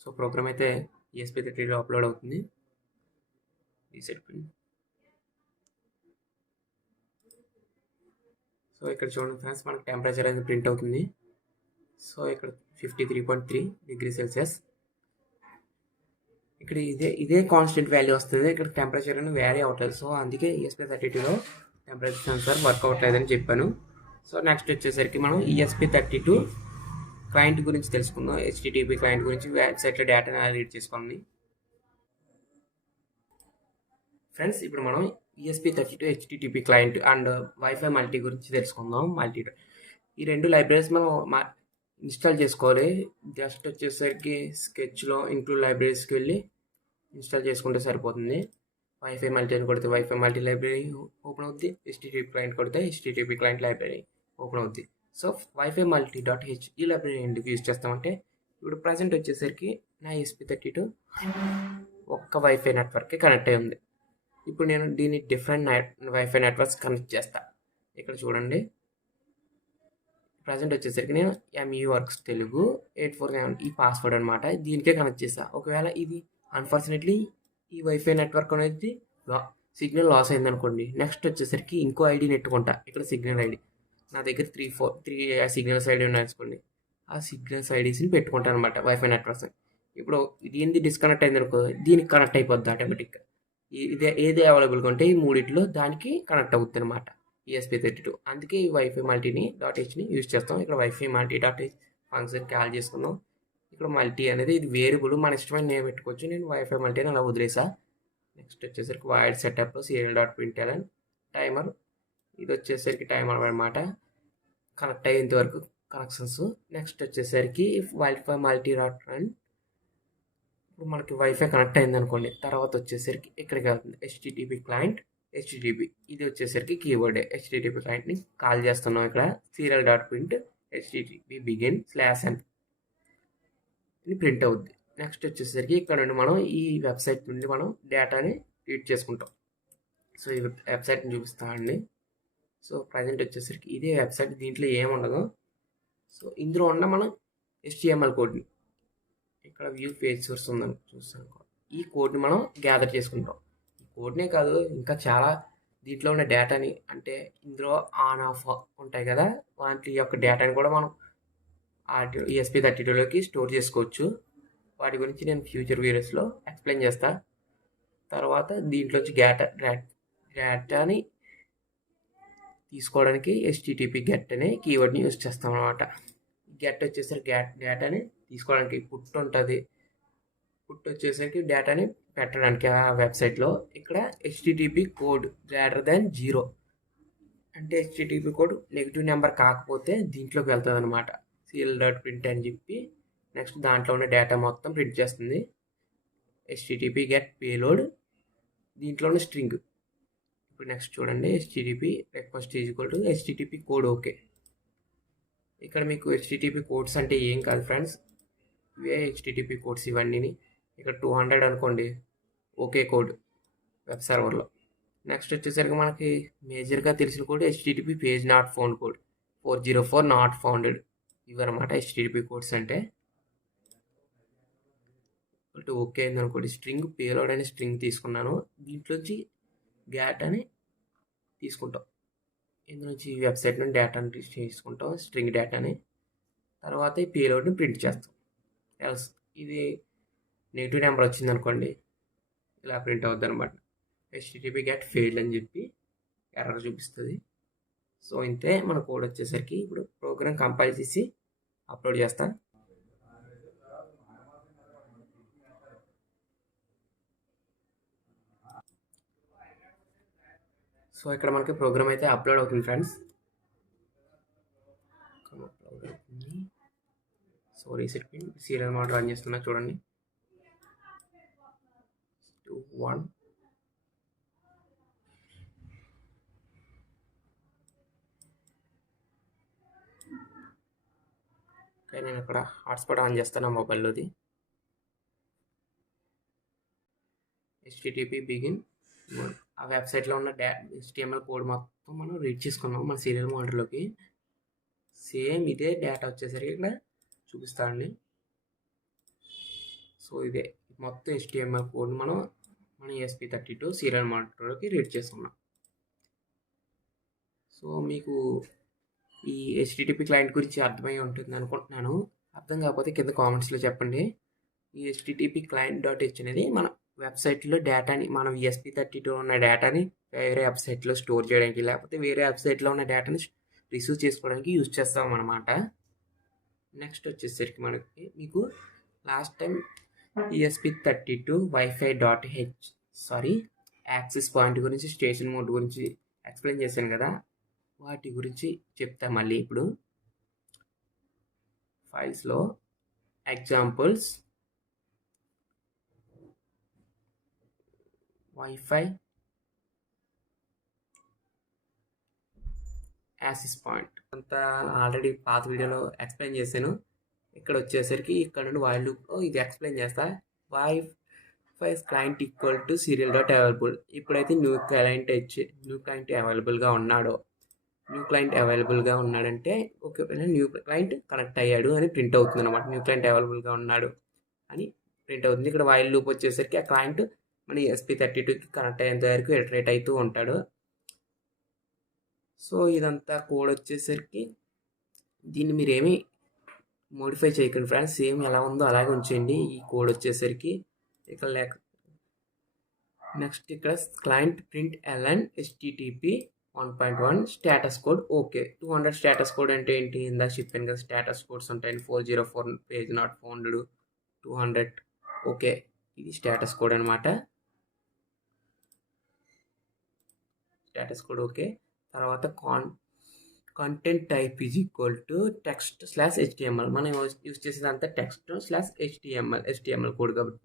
సో ప్రోగ్రామ్ అయితే ESP32లో అప్లోడ్ అవుతుంది. Reset pin. సో ఇక్కడ చూడండి ఫ్రెండ్స్, మనకు టెంపరేచర్ అనేది ప్రింట్ అవుతుంది. సో ఇక్కడ 53.3 degrees Celsius. ఇక్కడ ఇదే కాన్స్టెంట్ వాల్యూ వస్తుంది, ఇక్కడ టెంపరేచర్ అనేది వేరీ అవ్వట్లేదు. సో అందుకే ESP32లో టెంపరేచర్ సెన్సార్ వర్క్ అవ్వట్లేదని చెప్పాను. సో నెక్స్ట్ వచ్చేసరికి మనం ESP32 క్లయింట్ గురించి తెలుసుకుందాం. HTTP క్లయింట్ గురించి, వెబ్సైట్లో డేటాని ఎలా రీడ్ చేసుకోవాలి. ఫ్రెండ్స్, ఇప్పుడు మనం ESP32 HTTP client and wifi multi గురించి తెలుసుకుందాం. ఈ రెండు లైబ్రరీస్ మనం ఇన్స్టాల్ చేసుకోవాలి. జస్ట్ వచ్చేసరికి స్కెచ్లో ఇంక్లూడ్ లైబ్రరీస్కి వెళ్ళి ఇన్స్టాల్ చేసుకుంటే సరిపోతుంది. వైఫై మల్టీ అని కొడితే వైఫై మల్టీ లైబ్రరీ ఓపెన్ అవుద్ది, HTTP క్లయింట్ కొడితే HTTP క్లయింట్ లైబ్రరీ ఓపెన్ అవుద్ది. సో వైఫై మల్టీ.h ఈ లైబ్రరీ ఎందుకు యూజ్ చేస్తామంటే, ఇప్పుడు ప్రజెంట్ వచ్చేసరికి నా ESP32 ఒక్క వైఫై నెట్వర్క్కి కనెక్ట్ అయి ఉంది. ఇప్పుడు నేను దీన్ని డిఫరెంట్ వైఫై నెట్వర్క్స్ కనెక్ట్ చేస్తా. ఇక్కడ చూడండి, ప్రజెంట్ వచ్చేసరికి నేను MEWorks తెలుగు 847 ఈ పాస్వర్డ్ అనమాట, దీనికే కనెక్ట్ చేస్తా. ఒకవేళ ఇది అన్ఫార్చునేట్లీ ఈ వైఫై నెట్వర్క్ అనేది సిగ్నల్ లాస్ అయింది అనుకోండి, నెక్స్ట్ వచ్చేసరికి ఇంకో ఐడి నెట్టుకుంటా. ఇక్కడ సిగ్నల్ ఐడి నా దగ్గర 3 సిగ్నల్స్ ఐడి ఉన్నాయనుకోండి, ఆ సిగ్నల్స్ ఐడీస్ని పెట్టుకుంటాను అనమాట వైఫై నెట్వర్క్స్. ఇప్పుడు దీనికి డిస్కనెక్ట్ అయింది అనుకో, దీనికి కనెక్ట్ అయిపోద్ది ఆటోమేటిక్గా. ఏది అవైలబుల్గా ఉంటే ఈ మూడిట్లో దానికి కనెక్ట్ అవుతుంది అనమాట ESP32. అందుకే ఈ వైఫై మల్టీని .hని యూజ్ చేస్తాం. ఇక్కడ వైఫై మల్టీ.h ఫంక్షన్ కాల్ చేసుకుందాం. ఇక్కడ మల్టీ అనేది ఇది వేరియబుల్, మన ఇష్టమైన నేమ్ పెట్టుకోవచ్చు. నేను వైఫై మల్టీ అని అలా వదిలేసా. నెక్స్ట్ వచ్చేసరికి వాయిడ్ సెటప్లో serial.println టైమర్, ఇది వచ్చేసరికి టైమర్ అనమాట, కనెక్ట్ అయ్యేంత వరకు కనెక్షన్స్. నెక్స్ట్ వచ్చేసరికి వైఫై మల్టీ.run, ఇప్పుడు మనకి వైఫై కనెక్ట్ అయింది అనుకోండి, తర్వాత వచ్చేసరికి ఇక్కడికి వెళ్తుంది HTTP క్లయింట్, HTTP ఇది వచ్చేసరికి కీవర్డ్ HTTP క్లయింట్ని కాల్ చేస్తున్నాం. ఇక్కడ serial.print HTTP begin /n ఇది ప్రింట్ అవుద్ది. నెక్స్ట్ వచ్చేసరికి ఇక్కడ నుండి మనం ఈ వెబ్సైట్ నుండి మనం డేటాని రీడ్ చేసుకుంటాం. సో ఈ వెబ్సైట్ని చూపిస్తామండి. సో ప్రజెంట్ వచ్చేసరికి ఇదే వెబ్సైట్, దీంట్లో ఏముండదు. సో ఇందులో ఉన్న మనం HTML కోడ్ని ఇక్కడ వ్యూ పేజ్ సోర్స్ ఉందని చూస్తాను. ఈ కోడ్ని మనం గ్యాదర్ చేసుకుంటాం. ఈ కోడ్నే కాదు, ఇంకా చాలా దీంట్లో ఉన్న డేటాని, అంటే ఇందులో ఆన్ ఆఫ్ ఉంటాయి కదా, వాటి యొక్క డేటాని కూడా మనం ESP32లోకి స్టోర్ చేసుకోవచ్చు. వాటి గురించి నేను ఫ్యూచర్ వీడియోస్లో ఎక్స్ప్లెయిన్ చేస్తా. తర్వాత దీంట్లోంచి డేటాని తీసుకోవడానికి HTTP గెట్ అనే కీవర్డ్ని యూజ్ చేస్తాం అనమాట. గెట్ వచ్చేసరికి డేటాని తీసుకోవడానికి, పుట్ ఉంటుంది, పుట్ వచ్చేసరికి డేటాని పెట్టడానికి ఆ వెబ్సైట్లో. ఇక్కడ HTTP కోడ్ గ్రేటర్ దాన్ 0 అంటే HTTP కోడ్ నెగిటివ్ నెంబర్ కాకపోతే దీంట్లోకి వెళ్తుంది అనమాట. serial.print అని చెప్పి నెక్స్ట్ దాంట్లో ఉన్న డేటా మొత్తం ప్రింట్ చేస్తుంది. HTTP గెట్ పేలోడ్, దీంట్లో ఉన్న స్ట్రింగ్. ఇప్పుడు నెక్స్ట్ చూడండి, HTTP request is equal to HTTP code okay. ఇక్కడ మీకు HTTP కోడ్స్ అంటే ఏం కాదు ఫ్రెండ్స్, ఇవే HTTP కోడ్స్ ఇవన్నీ. ఇక్కడ 200 అనుకోండి, ఓకే కోడ్ వెబ్ సర్వర్లో. నెక్స్ట్ వచ్చేసరికి మనకి మేజర్గా తెలిసిన code HTTP page not found code, 404 not founded. ఇవన్నమాట HTTP కోడ్స్ అంటే. ఓకే అనుకోండి, స్ట్రింగ్ పేలోడ్ అనే స్ట్రింగ్ తీసుకున్నాను, దీంట్లోంచి గ్యాట్ అని తీసుకుంటాం, ఇందులోంచి వెబ్సైట్ నుండి డేటాని తీసుకుంటాం, స్ట్రింగ్ డేటాని. తర్వాత ఈ పేలోడ్ని ప్రింట్ చేస్తాం. ఎల్స్ ఇది నెగిటివ్ నెంబర్ వచ్చింది అనుకోండి, ఇలా ప్రింట్ అవుద్ది అనమాట. HTTP గెట్ ఫెయిల్డ్ అని చెప్పి ఎర్రర్ చూపిస్తుంది. సో ఇంతే మన కోడ్ వచ్చేసరికి. ఇప్పుడు ప్రోగ్రామ్ కంపైల్ చేసి అప్లోడ్ చేస్తా. సో ఇక్కడ మనకి ప్రోగ్రామ్ అయితే అప్లోడ్ అవుతుంది ఫ్రెండ్స్. అప్లోడ్ అవుతుంది. So reset pin serial mode run చేస్తున్నా చూడండి. 2 1 ఓకే. నేను ఇక్కడ హాట్స్పాట్ ఆన్ చేస్తాను మొబైల్లోది. HTTP begin. ఆ వెబ్సైట్లో ఉన్న HTML కోడ్ మొత్తం మనం రీడ్ చేసుకున్నాం మన సీరియల్ మోడల్లోకి. సేమ్ ఇదే డేటా వచ్చేసరికి ఇక్కడ చూపిస్తానండి. సో ఇదే మొత్తం HTML కోడ్ మన ESP32 సీరియల్ మానిటర్లోకి రీడ్ చేసుకున్నాం. సో మీకు ఈ HTTP క్లయింట్ గురించి అర్థమై ఉంటుంది అనుకుంటున్నాను. అర్థం కాకపోతే కింద కామెంట్స్లో చెప్పండి. ఈ HTTP client.h అనేది మన వెబ్సైట్లో డేటాని, మనం ESP32 ఉన్న డేటాని వేరే వెబ్సైట్లో స్టోర్ చేయడానికి, లేకపోతే వేరే వెబ్సైట్లో ఉన్న డేటాని రిసీవ్ చేసుకోవడానికి యూజ్ చేస్తాం అనమాట. నెక్స్ట్ వచ్చేసరికి మీకు last time ESP32 Wi-Fi.h access point గురించి, స్టేషన్ మోడ్ గురించి ఎక్స్ప్లెయిన్ చేశాను కదా, వాటి గురించి చెప్తా మళ్ళీ. ఇప్పుడు ఫైల్స్లో ఎగ్జాంపుల్స్ Wi-Fi యాక్సెస్ పాయింట్ అంతా ఆల్రెడీ పాత వీడియోలో ఎక్స్ప్లెయిన్ చేశాను. ఇక్కడ వచ్చేసరికి ఇక్కడ నుండి వైల్ లూప్లో ఇది ఎక్స్ప్లెయిన్ చేస్తా. Wi-Fi client equal to serial.available. ఇప్పుడైతే న్యూ క్లయింట్ అవైలబుల్గా ఉన్నాడంటే ఒకవేళ న్యూ క్లయింట్ కనెక్ట్ అయ్యాడు అని ప్రింట్ అవుతుంది అనమాట. న్యూ క్లయింట్ అవైలబుల్గా ఉన్నాడు అని ప్రింట్ అవుతుంది. ఇక్కడ వైల్ లూప్ వచ్చేసరికి ఆ క్లయింట్ మన ESP32కి కనెక్ట్ అయ్యేంత వరకు ఇటరేట్ అవుతూ ఉంటాడు. సో ఇదంతా కోడ్ వచ్చేసరికి దీన్ని మీరేమీ మోడిఫై చేయకండి ఫ్రెండ్స్, సేమ్ ఎలా ఉందో అలాగే ఉంచండి ఈ కోడ్ వచ్చేసరికి. ఇక్కడ నెక్స్ట్ ఇక్కడ client print ln HTTP 1.1 status code okay. 200 status code అంటే ఏంటి, ఇందాక చెప్పాను కదా, స్టేటస్ కోడ్స్ ఉంటాయి. 404 పేజ్ నాట్ ఫౌండ్, 200 ఓకే. ఇది స్టేటస్ కోడ్ అనమాట. Status code okay. తర్వాత content type is equal to text/HTML. మనం యూజ్ చేసేదంతా text/HTML కోడ్ కాబట్టి.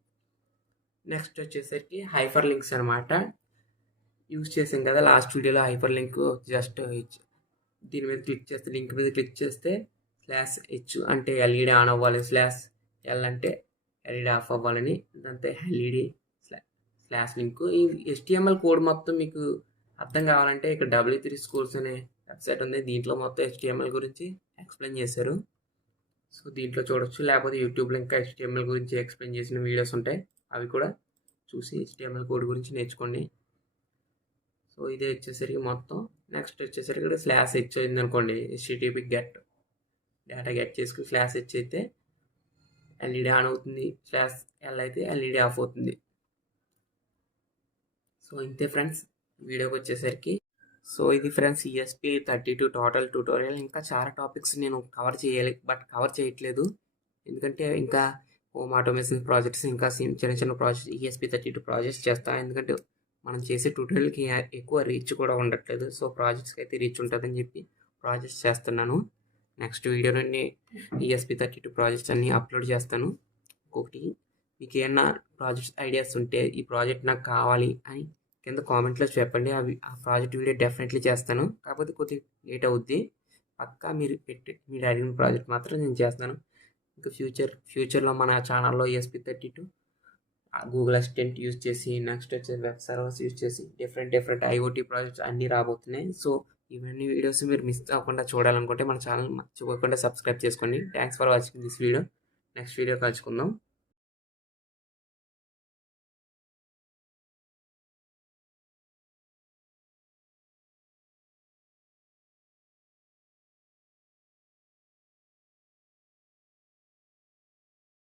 నెక్స్ట్ వచ్చేసరికి హైపర్ లింక్స్ అనమాట. యూజ్ చేసాం కదా లాస్ట్ వీడియోలో హైపర్ లింక్. జస్ట్ దీని మీద క్లిక్ చేస్తే, లింక్ మీద క్లిక్ చేస్తే /h అంటే LED ఆన్ అవ్వాలి, /l అంటే LED ఆఫ్ అవ్వాలని, ఇదంతా LED /లింక్. ఈ HTML కోడ్ మొత్తం మీకు అర్థం కావాలంటే ఇక్కడ W3 Schools అనే వెబ్సైట్ ఉంది, దీంట్లో మొత్తం HTML గురించి ఎక్స్ప్లెయిన్ చేశారు. సో దీంట్లో చూడొచ్చు, లేకపోతే యూట్యూబ్లో ఇంకా HTML గురించి ఎక్స్ప్లెయిన్ చేసిన వీడియోస్ ఉంటాయి, అవి కూడా చూసి HTML కోడ్ గురించి నేర్చుకోండి. సో ఇదే వచ్చేసరికి మొత్తం. నెక్స్ట్ వచ్చేసరికి ఇక్కడ /h అయింది అనుకోండి, HTTP గెట్ డేటా గెట్ చేసుకుని /h అయితే LED ఆన్ అవుతుంది, /l అయితే LED ఆఫ్ అవుతుంది. సో ఇంతే ఫ్రెండ్స్ వీడియోకి వచ్చేసరికి. సో ఇది ఫ్రెండ్స్ ESP32 టోటల్ ట్యూటోరియల్. ఇంకా చాలా టాపిక్స్ నేను కవర్ చేయాలి, బట్ కవర్ చేయట్లేదు. ఎందుకంటే ఇంకా హోమ్ ఆటోమేషన్ ప్రాజెక్ట్స్, ఇంకా చిన్న చిన్న ప్రాజెక్ట్స్ ESP32 ప్రాజెక్ట్స్ చేస్తాను. ఎందుకంటే మనం చేసే ట్యూటోరియల్కి ఎక్కువ రీచ్ కూడా ఉండట్లేదు. సో ప్రాజెక్ట్స్కి అయితే రీచ్ ఉంటుందని చెప్పి ప్రాజెక్ట్స్ చేస్తున్నాను. నెక్స్ట్ వీడియోలోని ESP32 ప్రాజెక్ట్స్ అన్నీ అప్లోడ్ చేస్తాను. ఇంకొకటి, మీకు ఏమన్నా ప్రాజెక్ట్స్ ఐడియాస్ ఉంటే ఈ ప్రాజెక్ట్ నాకు కావాలి అని కింద కామెంట్లో చెప్పండి. ఆ ప్రాజెక్ట్ వీడియో డెఫినెట్లీ చేస్తాను. కాకపోతే కొద్దిగా లేట్ అవుద్ది. పక్కా మీరు అడిగిన ప్రాజెక్ట్ మాత్రం నేను చేస్తాను. ఇంకా ఫ్యూచర్లో మన ఛానల్లో ESP32 గూగుల్ అసిస్టెంట్ యూజ్ చేసి, నెక్స్ట్ వచ్చేసి వెబ్ సర్వర్స్ యూజ్ చేసి డిఫరెంట్ IoT ప్రాజెక్ట్స్ అన్నీ రాబోతున్నాయి. సో ఇవన్నీ వీడియోస్ మీరు మిస్ అవ్వకుండా చూడాలనుకుంటే మన ఛానల్ మర్చిపోకుండా సబ్స్క్రైబ్ చేసుకోండి. Thanks for watching this video. Next video కలుసుకుందాం.